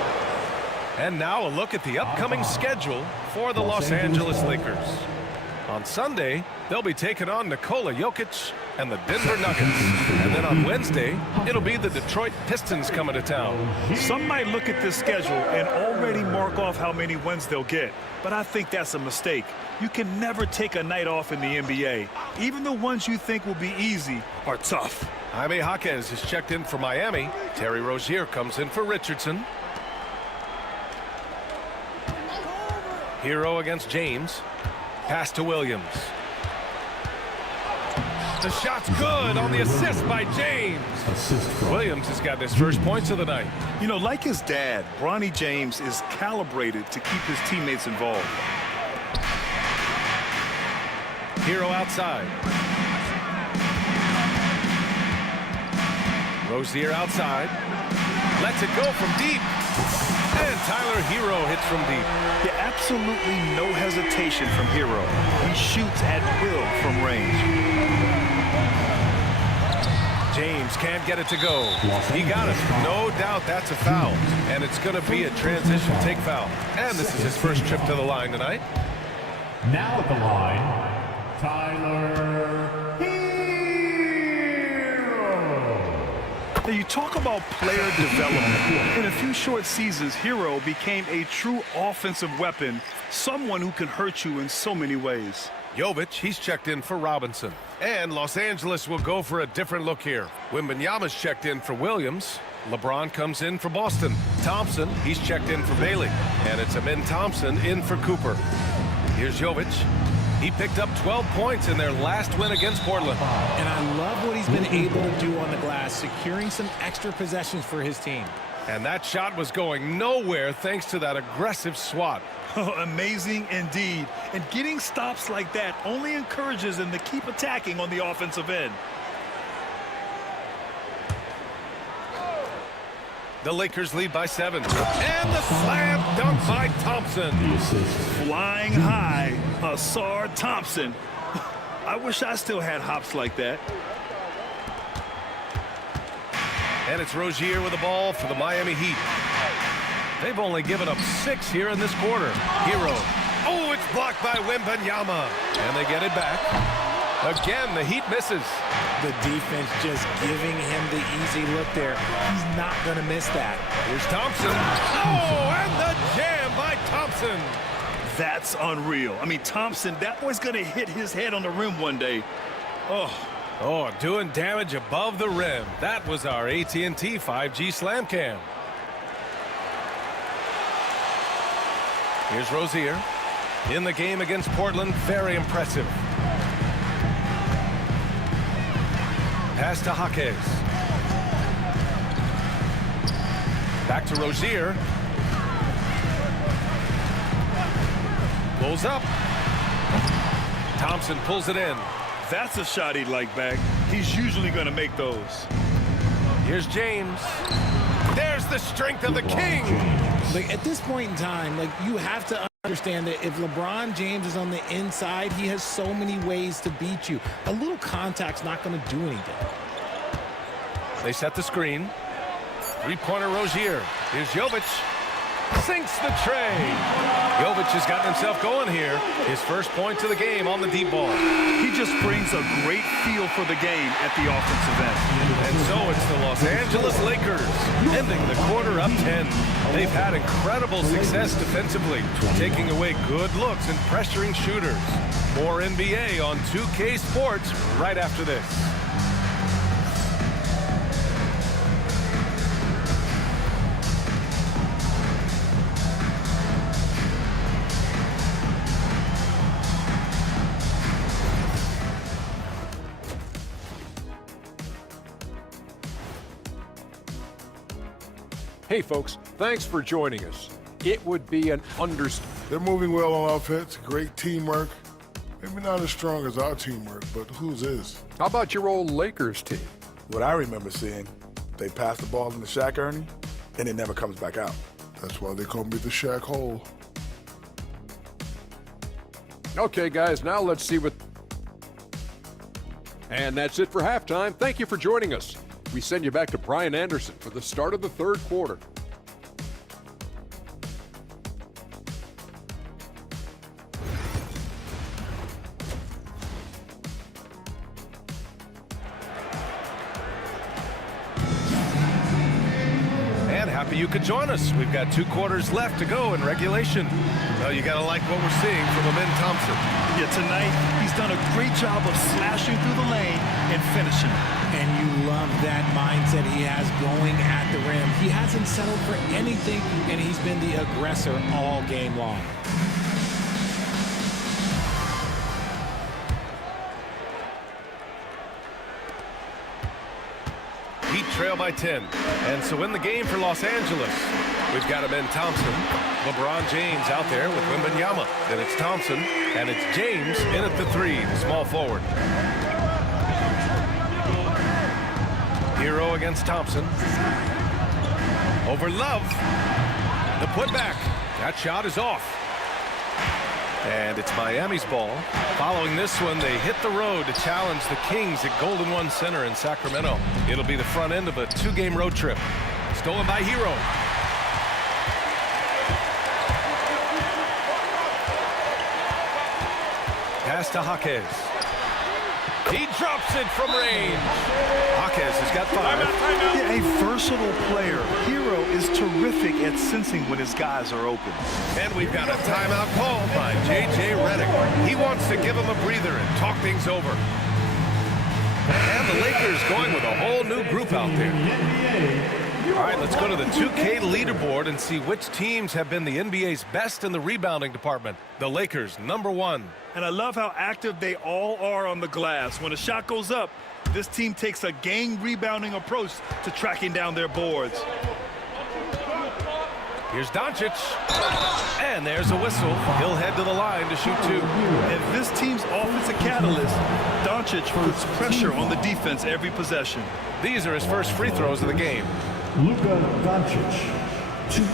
And now a look at the upcoming schedule for the Los Angeles Lakers. On Sunday, they'll be taking on Nikola Jokic and the Denver Nuggets. And then on Wednesday, it'll be the Detroit Pistons coming to town. Some might look at this schedule and already mark off how many wins they'll get. But I think that's a mistake. You can never take a night off in the NBA. Even the ones you think will be easy are tough. Jaime Jaquez is checked in for Miami. Terry Rozier comes in for Richardson. Hero against James. Pass to Williams. The shot's good on the assist by James. Williams has got his first points of the night. You know, like his dad, Bronny James is calibrated to keep his teammates involved. Hero outside. Rozier outside. Lets it go from deep. And Tyler Hero hits from deep. Yeah, absolutely no hesitation from Hero. He shoots at will from range. James can't get it to go. He got it. No doubt that's a foul. And it's going to be a transition take foul. And this is his first trip to the line tonight. Now at the line, Tyler Hero. Now you talk about player development. In a few short seasons, Hero became a true offensive weapon, someone who can hurt you in so many ways. Jovic, he's checked in for Robinson. And Los Angeles will go for a different look here. Wembanyama's checked in for Williams. LeBron comes in for Boston. Thompson, he's checked in for Bailey. And it's Amin Thompson in for Cooper. Here's Jovic. He picked up 12 points in their last win against Portland. And I love what he's been able to do on the glass, securing some extra possessions for his team. And that shot was going nowhere thanks to that aggressive swat. Amazing indeed. And getting stops like that only encourages them to keep attacking on the offensive end. The Lakers lead by 7. And the slam dunk by Thompson. Flying high, Asar Thompson. I wish I still had hops like that. And it's Rozier with the ball for the Miami Heat. They've only given up 6 here in this quarter. Hero. Oh, it's blocked by Wembanyama. And they get it back. Again, the Heat misses. The defense just giving him the easy look there. He's not going to miss that. Here's Thompson. Oh, and the jam by Thompson. That's unreal. I mean, Thompson, that boy's going to hit his head on the rim one day. Oh, doing damage above the rim. That was our AT&T 5G Slam Cam. Here's Rozier. In the game against Portland, very impressive. Pass to Jaquez. Back to Rozier. Pulls up. Thompson pulls it in. That's a shot he'd like back. He's usually going to make those. Here's James. There's the strength of the king. Like, at this point in time, like, you have to understand that if LeBron James is on the inside, he has so many ways to beat you. A little contact's not going to do anything. They set the screen. Three-pointer Rozier. Here's Jovic. Sinks the tray. Jovic has gotten himself going here. His first points of the game on the deep ball. He just brings a great feel for the game at the offensive end. And so it's the Los Angeles Lakers ending the quarter up 10. They've had incredible success defensively, taking away good looks and pressuring shooters. More NBA on 2K Sports right after this. Hey, folks, thanks for joining us. It would be an understatement. They're moving well on offense, great teamwork. Maybe not as strong as our teamwork, but whose is? How about your old Lakers team? What I remember seeing, they pass the ball into Shaq, Ernie, and it never comes back out. That's why they call me the Shaq Hole. Okay, guys, now let's see what... And that's it for halftime. Thank you for joining us. We send you back to Brian Anderson for the start of the third quarter. And happy you could join us. We've got 2 quarters left to go in regulation. Well, you got to like what we're seeing from Amin Thompson. Yeah, tonight he's done a great job of slashing through the lane and finishing. And you love that mindset he has going at the rim. He hasn't settled for anything, and he's been the aggressor all game long. Heat trail by 10. And so in the game for Los Angeles, we've got Amin Thompson, LeBron James out there with Wembanyama. Then it's Thompson, and it's James in at the 3, the small forward. Hero against Thompson. Over Love. The putback. That shot is off. And it's Miami's ball. Following this one, they hit the road to challenge the Kings at Golden One Center in Sacramento. It'll be the front end of a 2-game road trip. Stolen by Hero. Pass to Jaquez. He drops it from range. Jaquez has got 5. Yeah, a versatile player. Hero is terrific at sensing when his guys are open. And we've got a timeout called by J.J. Redick. He wants to give him a breather and talk things over. And the Lakers going with a whole new group out there. All right, let's go to the 2K leaderboard and see which teams have been the NBA's best in the rebounding department. The Lakers, #1. And I love how active they all are on the glass. When a shot goes up, this team takes a game rebounding approach to tracking down their boards. Here's Doncic. And there's a whistle. He'll head to the line to shoot 2. And this team's offensive catalyst, Doncic puts pressure on the defense every possession. These are his first free throws of the game. Luka Doncic, 2.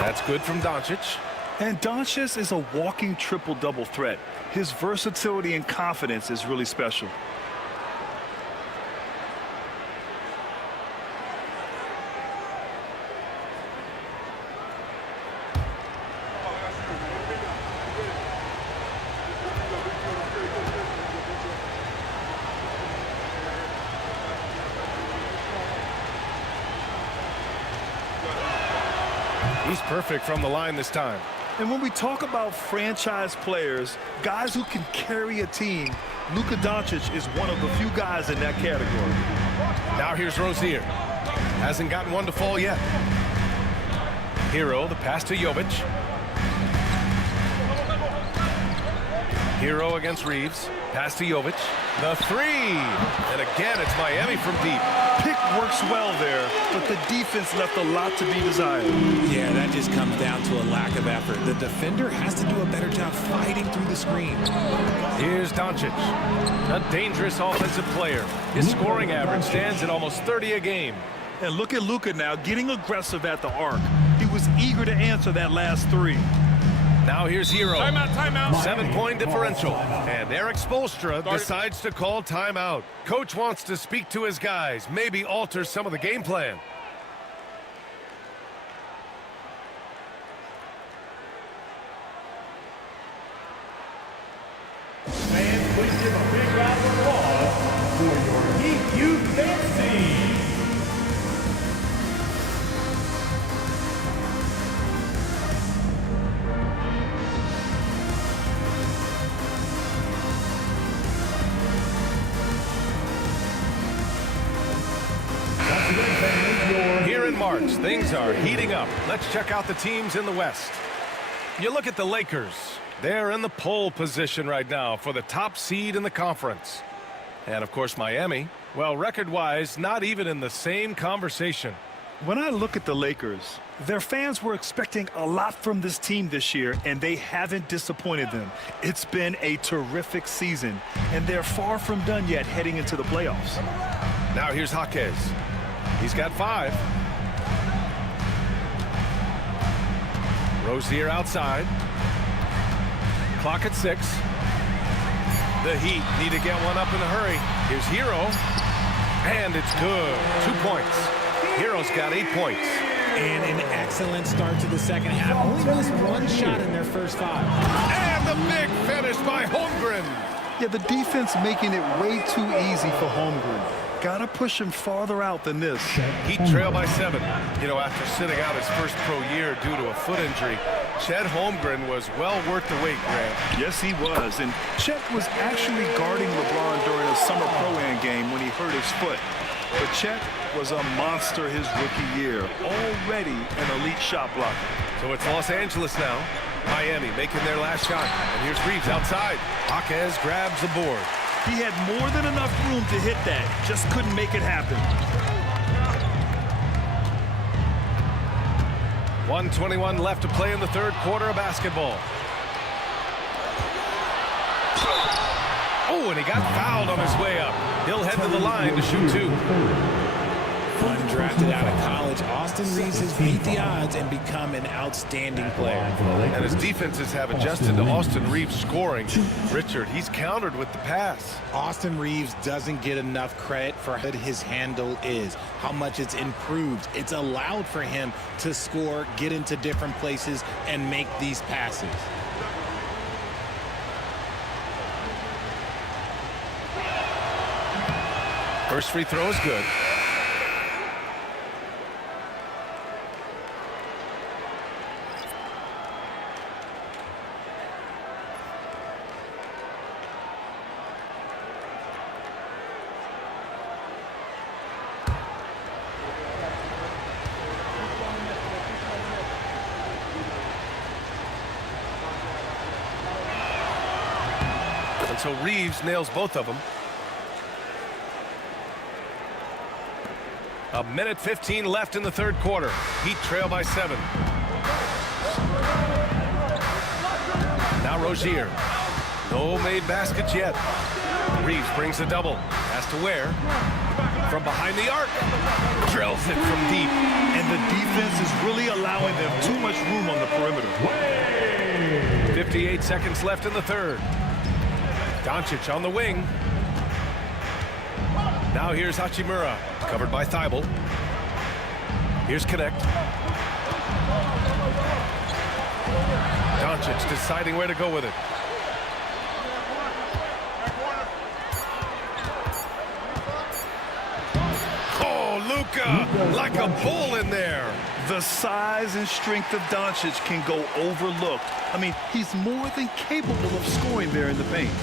That's good from Doncic. And Doncic is a walking triple-double threat. His versatility and confidence is really special. He's perfect from the line this time. And when we talk about franchise players, guys who can carry a team, Luka Doncic is one of the few guys in that category. Now here's Rozier. Hasn't gotten one to fall yet. Hero, the pass to Jovic. Hero against Reeves. Pass to Jovic. The three. And again, it's Miami from deep. Pick works well there, but the defense left a lot to be desired. Yeah, that just comes down to a lack of effort. The defender has to do a better job fighting through the screen. Here's Doncic, a dangerous offensive player. His scoring average stands at almost 30 a game. And look at Luka now getting aggressive at the arc. He was eager to answer that last three. Now here's Hero. Timeout. 7-point differential. And Eric Spoelstra decides to call timeout. Coach wants to speak to his guys, maybe alter some of the game plan. Fans, please give a big round of applause for your Heat Youth Dance Team. Here in March, things are heating up. Let's check out the teams in the West. You look at the Lakers. They're in the pole position right now for the top seed in the conference. And, of course, Miami, well, record-wise, not even in the same conversation. When I look at the Lakers, their fans were expecting a lot from this team this year, and they haven't disappointed them. It's been a terrific season, and they're far from done yet heading into the playoffs. Now here's Jaquez. He's got 5. Rozier outside. Clock at 6. The Heat need to get one up in a hurry. Here's Hero. And it's good. 2 points. Hero's got 8 points. And an excellent start to the second half. Only missed one shot in their first 5. And the big finish by Holmgren. Yeah, the defense making it way too easy for Holmgren. Gotta push him farther out than this. Heat trail by 7. You know, after sitting out his first pro year due to a foot injury, Chet Holmgren was well worth the wait, Grant. Yes, he was. And Chet was actually guarding LeBron during a summer pro-am game when he hurt his foot. But Chet was a monster his rookie year, already an elite shot blocker. So it's Los Angeles now. Miami making their last shot. And here's Reeves outside. Jaquez grabs the board. He had more than enough room to hit that, just couldn't make it happen. 1:21 left to play in the third quarter of basketball. Oh, and he got fouled on his way up. He'll head to the line to shoot 2. Undrafted out of college, Austin Reeves has beat the odds and become an outstanding player. And his defenses have adjusted to Austin Reeves scoring. Richard, he's countered with the pass. Austin Reeves doesn't get enough credit for how good his handle is, how much it's improved. It's allowed for him to score, get into different places, and make these passes. First free throw is good. And so Reeves nails both of them. 1:15 left in the third quarter. Heat trail by 7. Now Rozier. No made baskets yet. Reeves brings a double. Has to Ware. From behind the arc. Drills it from deep. And the defense is really allowing them too much room on the perimeter. 58 seconds left in the third. Doncic on the wing. Now here's Hachimura, covered by Thibault. Here's Connect. Doncic deciding where to go with it. Oh, Luka, like a bull in there. The size and strength of Doncic can go overlooked. I mean, he's more than capable of scoring there in the paint.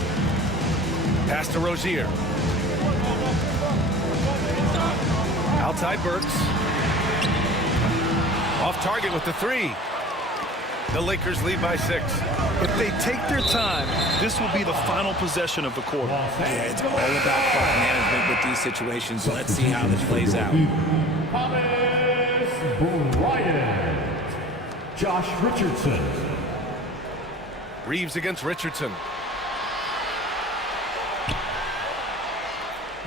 Pass to Rozier. Outside Burks. Off target with the 3. The Lakers lead by 6. If they take their time, this will be the final possession of the quarter. Yeah, it's all about clock management with these situations. Let's see how this plays out. Thomas Bryant. Josh Richardson. Reeves against Richardson.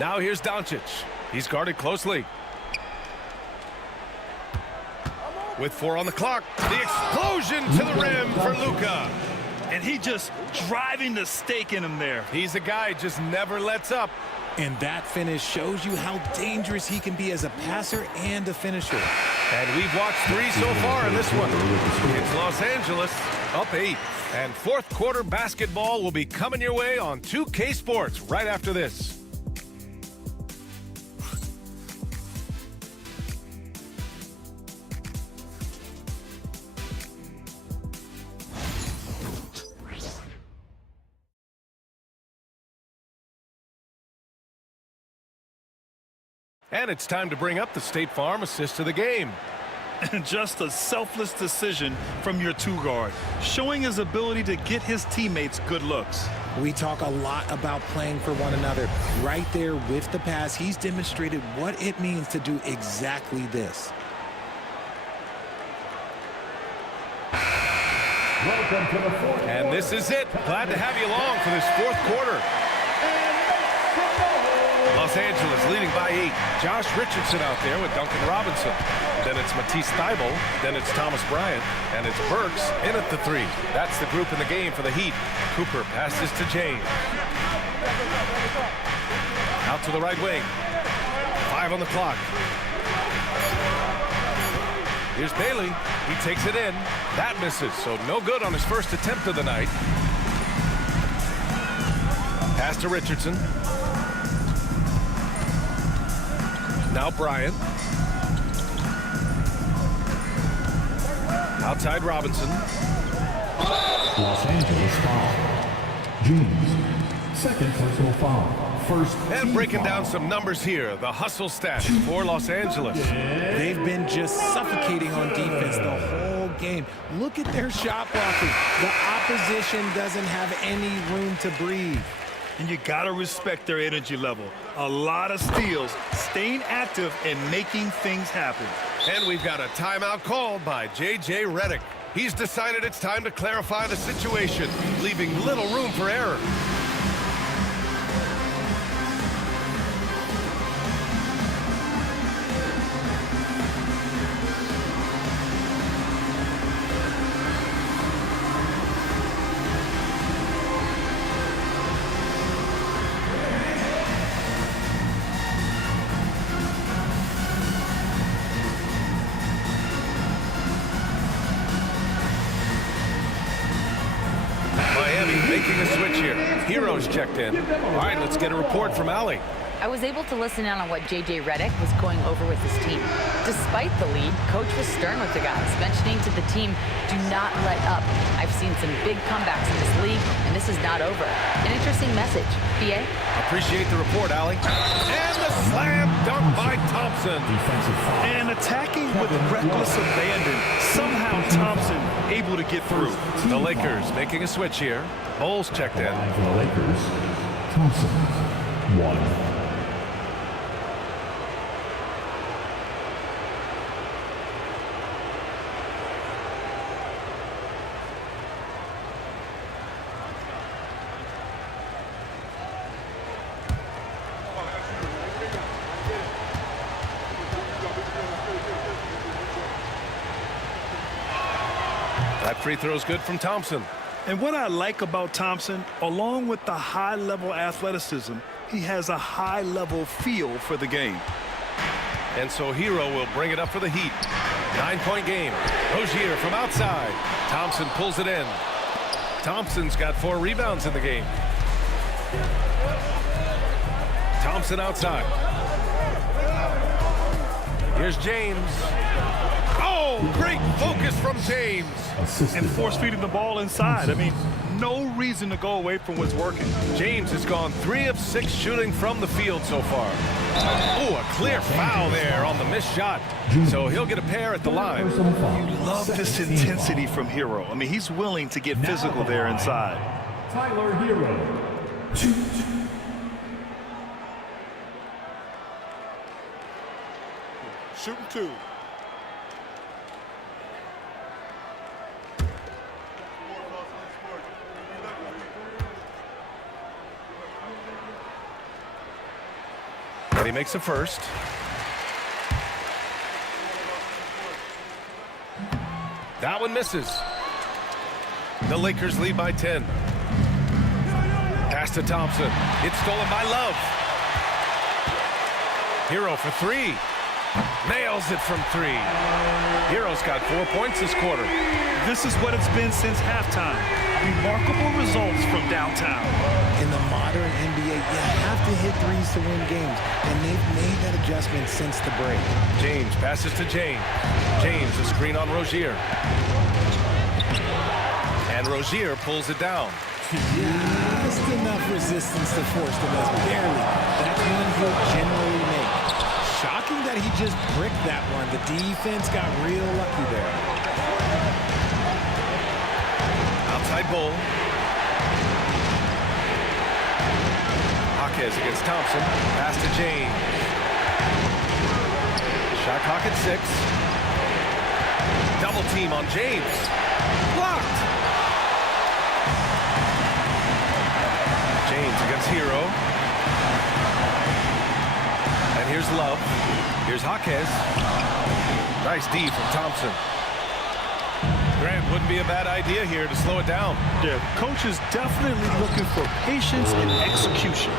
Now here's Doncic. He's guarded closely. With 4 on the clock, the explosion to the rim for Luka. And he just driving the stake in him there. He's a guy just never lets up. And that finish shows you how dangerous he can be as a passer and a finisher. And we've watched 3 so far in this one. It's Los Angeles up 8. And fourth quarter basketball will be coming your way on 2K Sports right after this. And it's time to bring up the State Farm assist of the game. And just a selfless decision from your 2-guard, showing his ability to get his teammates good looks. We talk a lot about playing for one another. Right there with the pass, he's demonstrated what it means to do exactly this. Welcome to the fourth And quarter. this is it. Glad to have you along for this fourth quarter. Los Angeles leading by 8. Josh Richardson out there with Duncan Robinson. Then it's Matisse Thybulle. Then it's Thomas Bryant. And it's Burks in at the 3. That's the group in the game for the Heat. Cooper passes to James. Out to the right wing. 5 on the clock. Here's Bailey. He takes it in. That misses, so no good on his first attempt of the night. Pass to Richardson. Now Bryant. Outside Robinson. Los Angeles foul. James, second personal foul. First and breaking down some numbers here. The hustle stats for Los Angeles. They've been just suffocating on defense the whole game. Look at their shot blocking. The opposition doesn't have any room to breathe. And you got to respect their energy level. A lot of steals, staying active and making things happen. And we've got a timeout called by J.J. Redick. He's decided it's time to clarify the situation, leaving little room for error. Making a switch here. Heroes checked in. All right, let's get a report from Ali. I was able to listen in on what J.J. Redick was going over with his team. Despite the lead, Coach was stern with the guys, mentioning to the team, do not let up. I've seen some big comebacks in this league, and this is not over. An interesting message. B.A.? Appreciate the report, Ali. And the slam dunk by Thompson. And attacking with reckless abandon. Somehow Thompson able to get through. The Lakers making a switch here. Bowles checked in. For the Lakers, Thompson, 1. That free throw is good from Thompson. And what I like about Thompson, along with the high-level athleticism, he has a high-level feel for the game. And so Hero will bring it up for the Heat. 9-point game. Rozier from outside. Thompson pulls it in. Thompson's got 4 rebounds in the game. Thompson outside. Here's James. Oh! Oh, great focus from James. And force feeding the ball inside. I mean, no reason to go away from what's working. James has gone 3 of 6 shooting from the field so far. Oh, a clear foul there on the missed shot. So he'll get a pair at the line. You love this intensity from Hero. I mean, he's willing to get physical there inside. Tyler Hero. Shooting 2. And he makes a first. That one misses. The Lakers lead by 10. Pass to Thompson. It's stolen by Love. Hero for 3. Nails it from 3. Hero's got 4 points this quarter. This is what it's been since halftime. Remarkable results from downtown. In the modern NBA, you have to hit threes to win games, and they've made that adjustment since the break. James passes to James. James, a screen on Rozier. And Rozier pulls it down. Just enough resistance to force the miss, barely. That's one he'll generally make. Shocking that he just bricked that one. The defense got real lucky there. Outside Bull. Hawkes against Thompson. Pass to James. Shot clock at 6. Double team on James. Blocked. James against Hero. And here's Love. Here's Hawkes. Nice D from Thompson. Grant, wouldn't be a bad idea here to slow it down. Yeah, coach is definitely looking for patience and execution.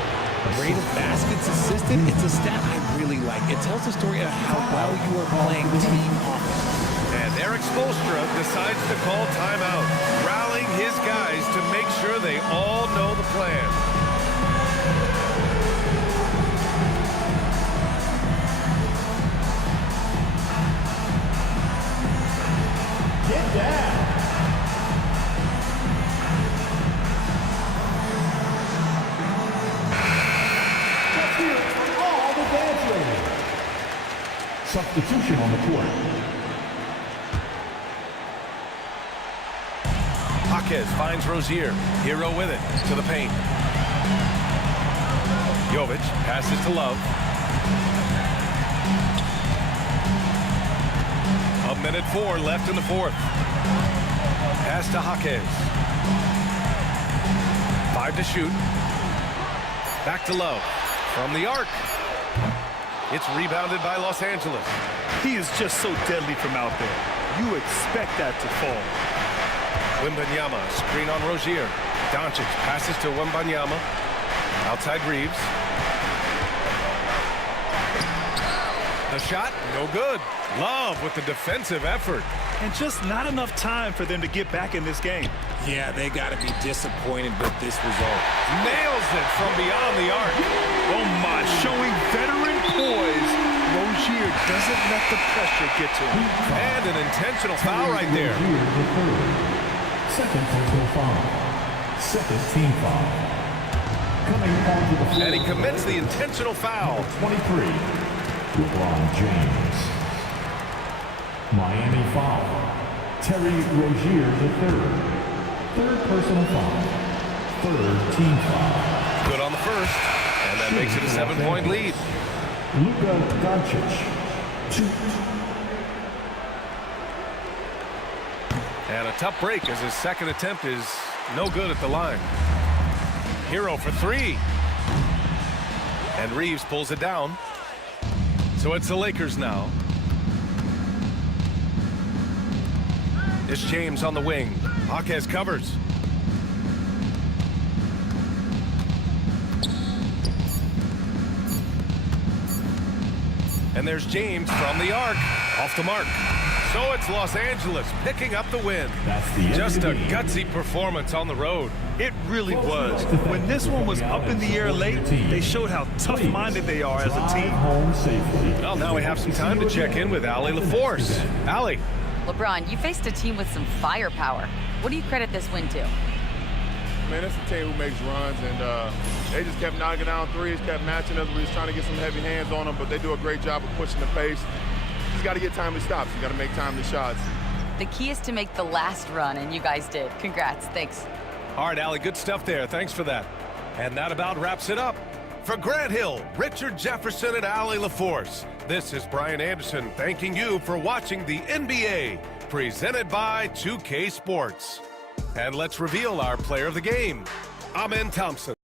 Rate of baskets assisted, it's a stat I really like. It tells the story of how well you are playing team offense. And Eric Spoelstra decides to call timeout, rallying his guys to make sure they all know the plan. Get down. Let's hear it for all the dance ladies. Substitution on the court. Hawkes finds Rozier. Hero with it to the paint. Jovic passes to Love. A minute 4 left in the fourth. Pass to Hawkes. 5 to shoot. Back to Love. From the arc. It's rebounded by Los Angeles. He is just so deadly from out there. You expect that to fall. Wembanyama, screen on Rozier. Doncic passes to Wembanyama. Outside Reeves. The shot, no good. Love with the defensive effort. And just not enough time for them to get back in this game. Yeah, they got to be disappointed with this result. Nails it from beyond the arc. Oh my, showing veteran poise. Rozier doesn't let the pressure get to him. And an intentional foul right there. Second personal foul. Second team foul. Coming onto the floor. And he commits the intentional foul. 23. LeBron James. Miami foul. Terry Rozier III. Third personal foul. Third team foul. Good on the first. And that makes it a 7-point lead. Luka Doncic. 2. And a tough break as his second attempt is no good at the line. Hero for 3. And Reeves pulls it down. So it's the Lakers now. It's James on the wing. Hawkes covers. And there's James from the arc. Off the mark. So it's Los Angeles picking up the win. That's the end Just of a the game. gutsy performance on the road. It really was. When this one was up in the air late, they showed how tough-minded they are as a team. Home safely. Well, now we have some time to check in with Allie LaForce. Allie. LeBron, you faced a team with some firepower. What do you credit this win to? Man, that's a team who makes runs, and they just kept knocking down threes, kept matching us. We was trying to get some heavy hands on them, but they do a great job of pushing the pace. You just got to get timely stops. You got to make timely shots. The key is to make the last run, and you guys did. Congrats. Thanks. All right, Allie, good stuff there. Thanks for that. And that about wraps it up. For Grant Hill, Richard Jefferson, and Allie LaForce, this is Brian Anderson thanking you for watching the NBA, presented by 2K Sports. And let's reveal our player of the game, Amen Thompson.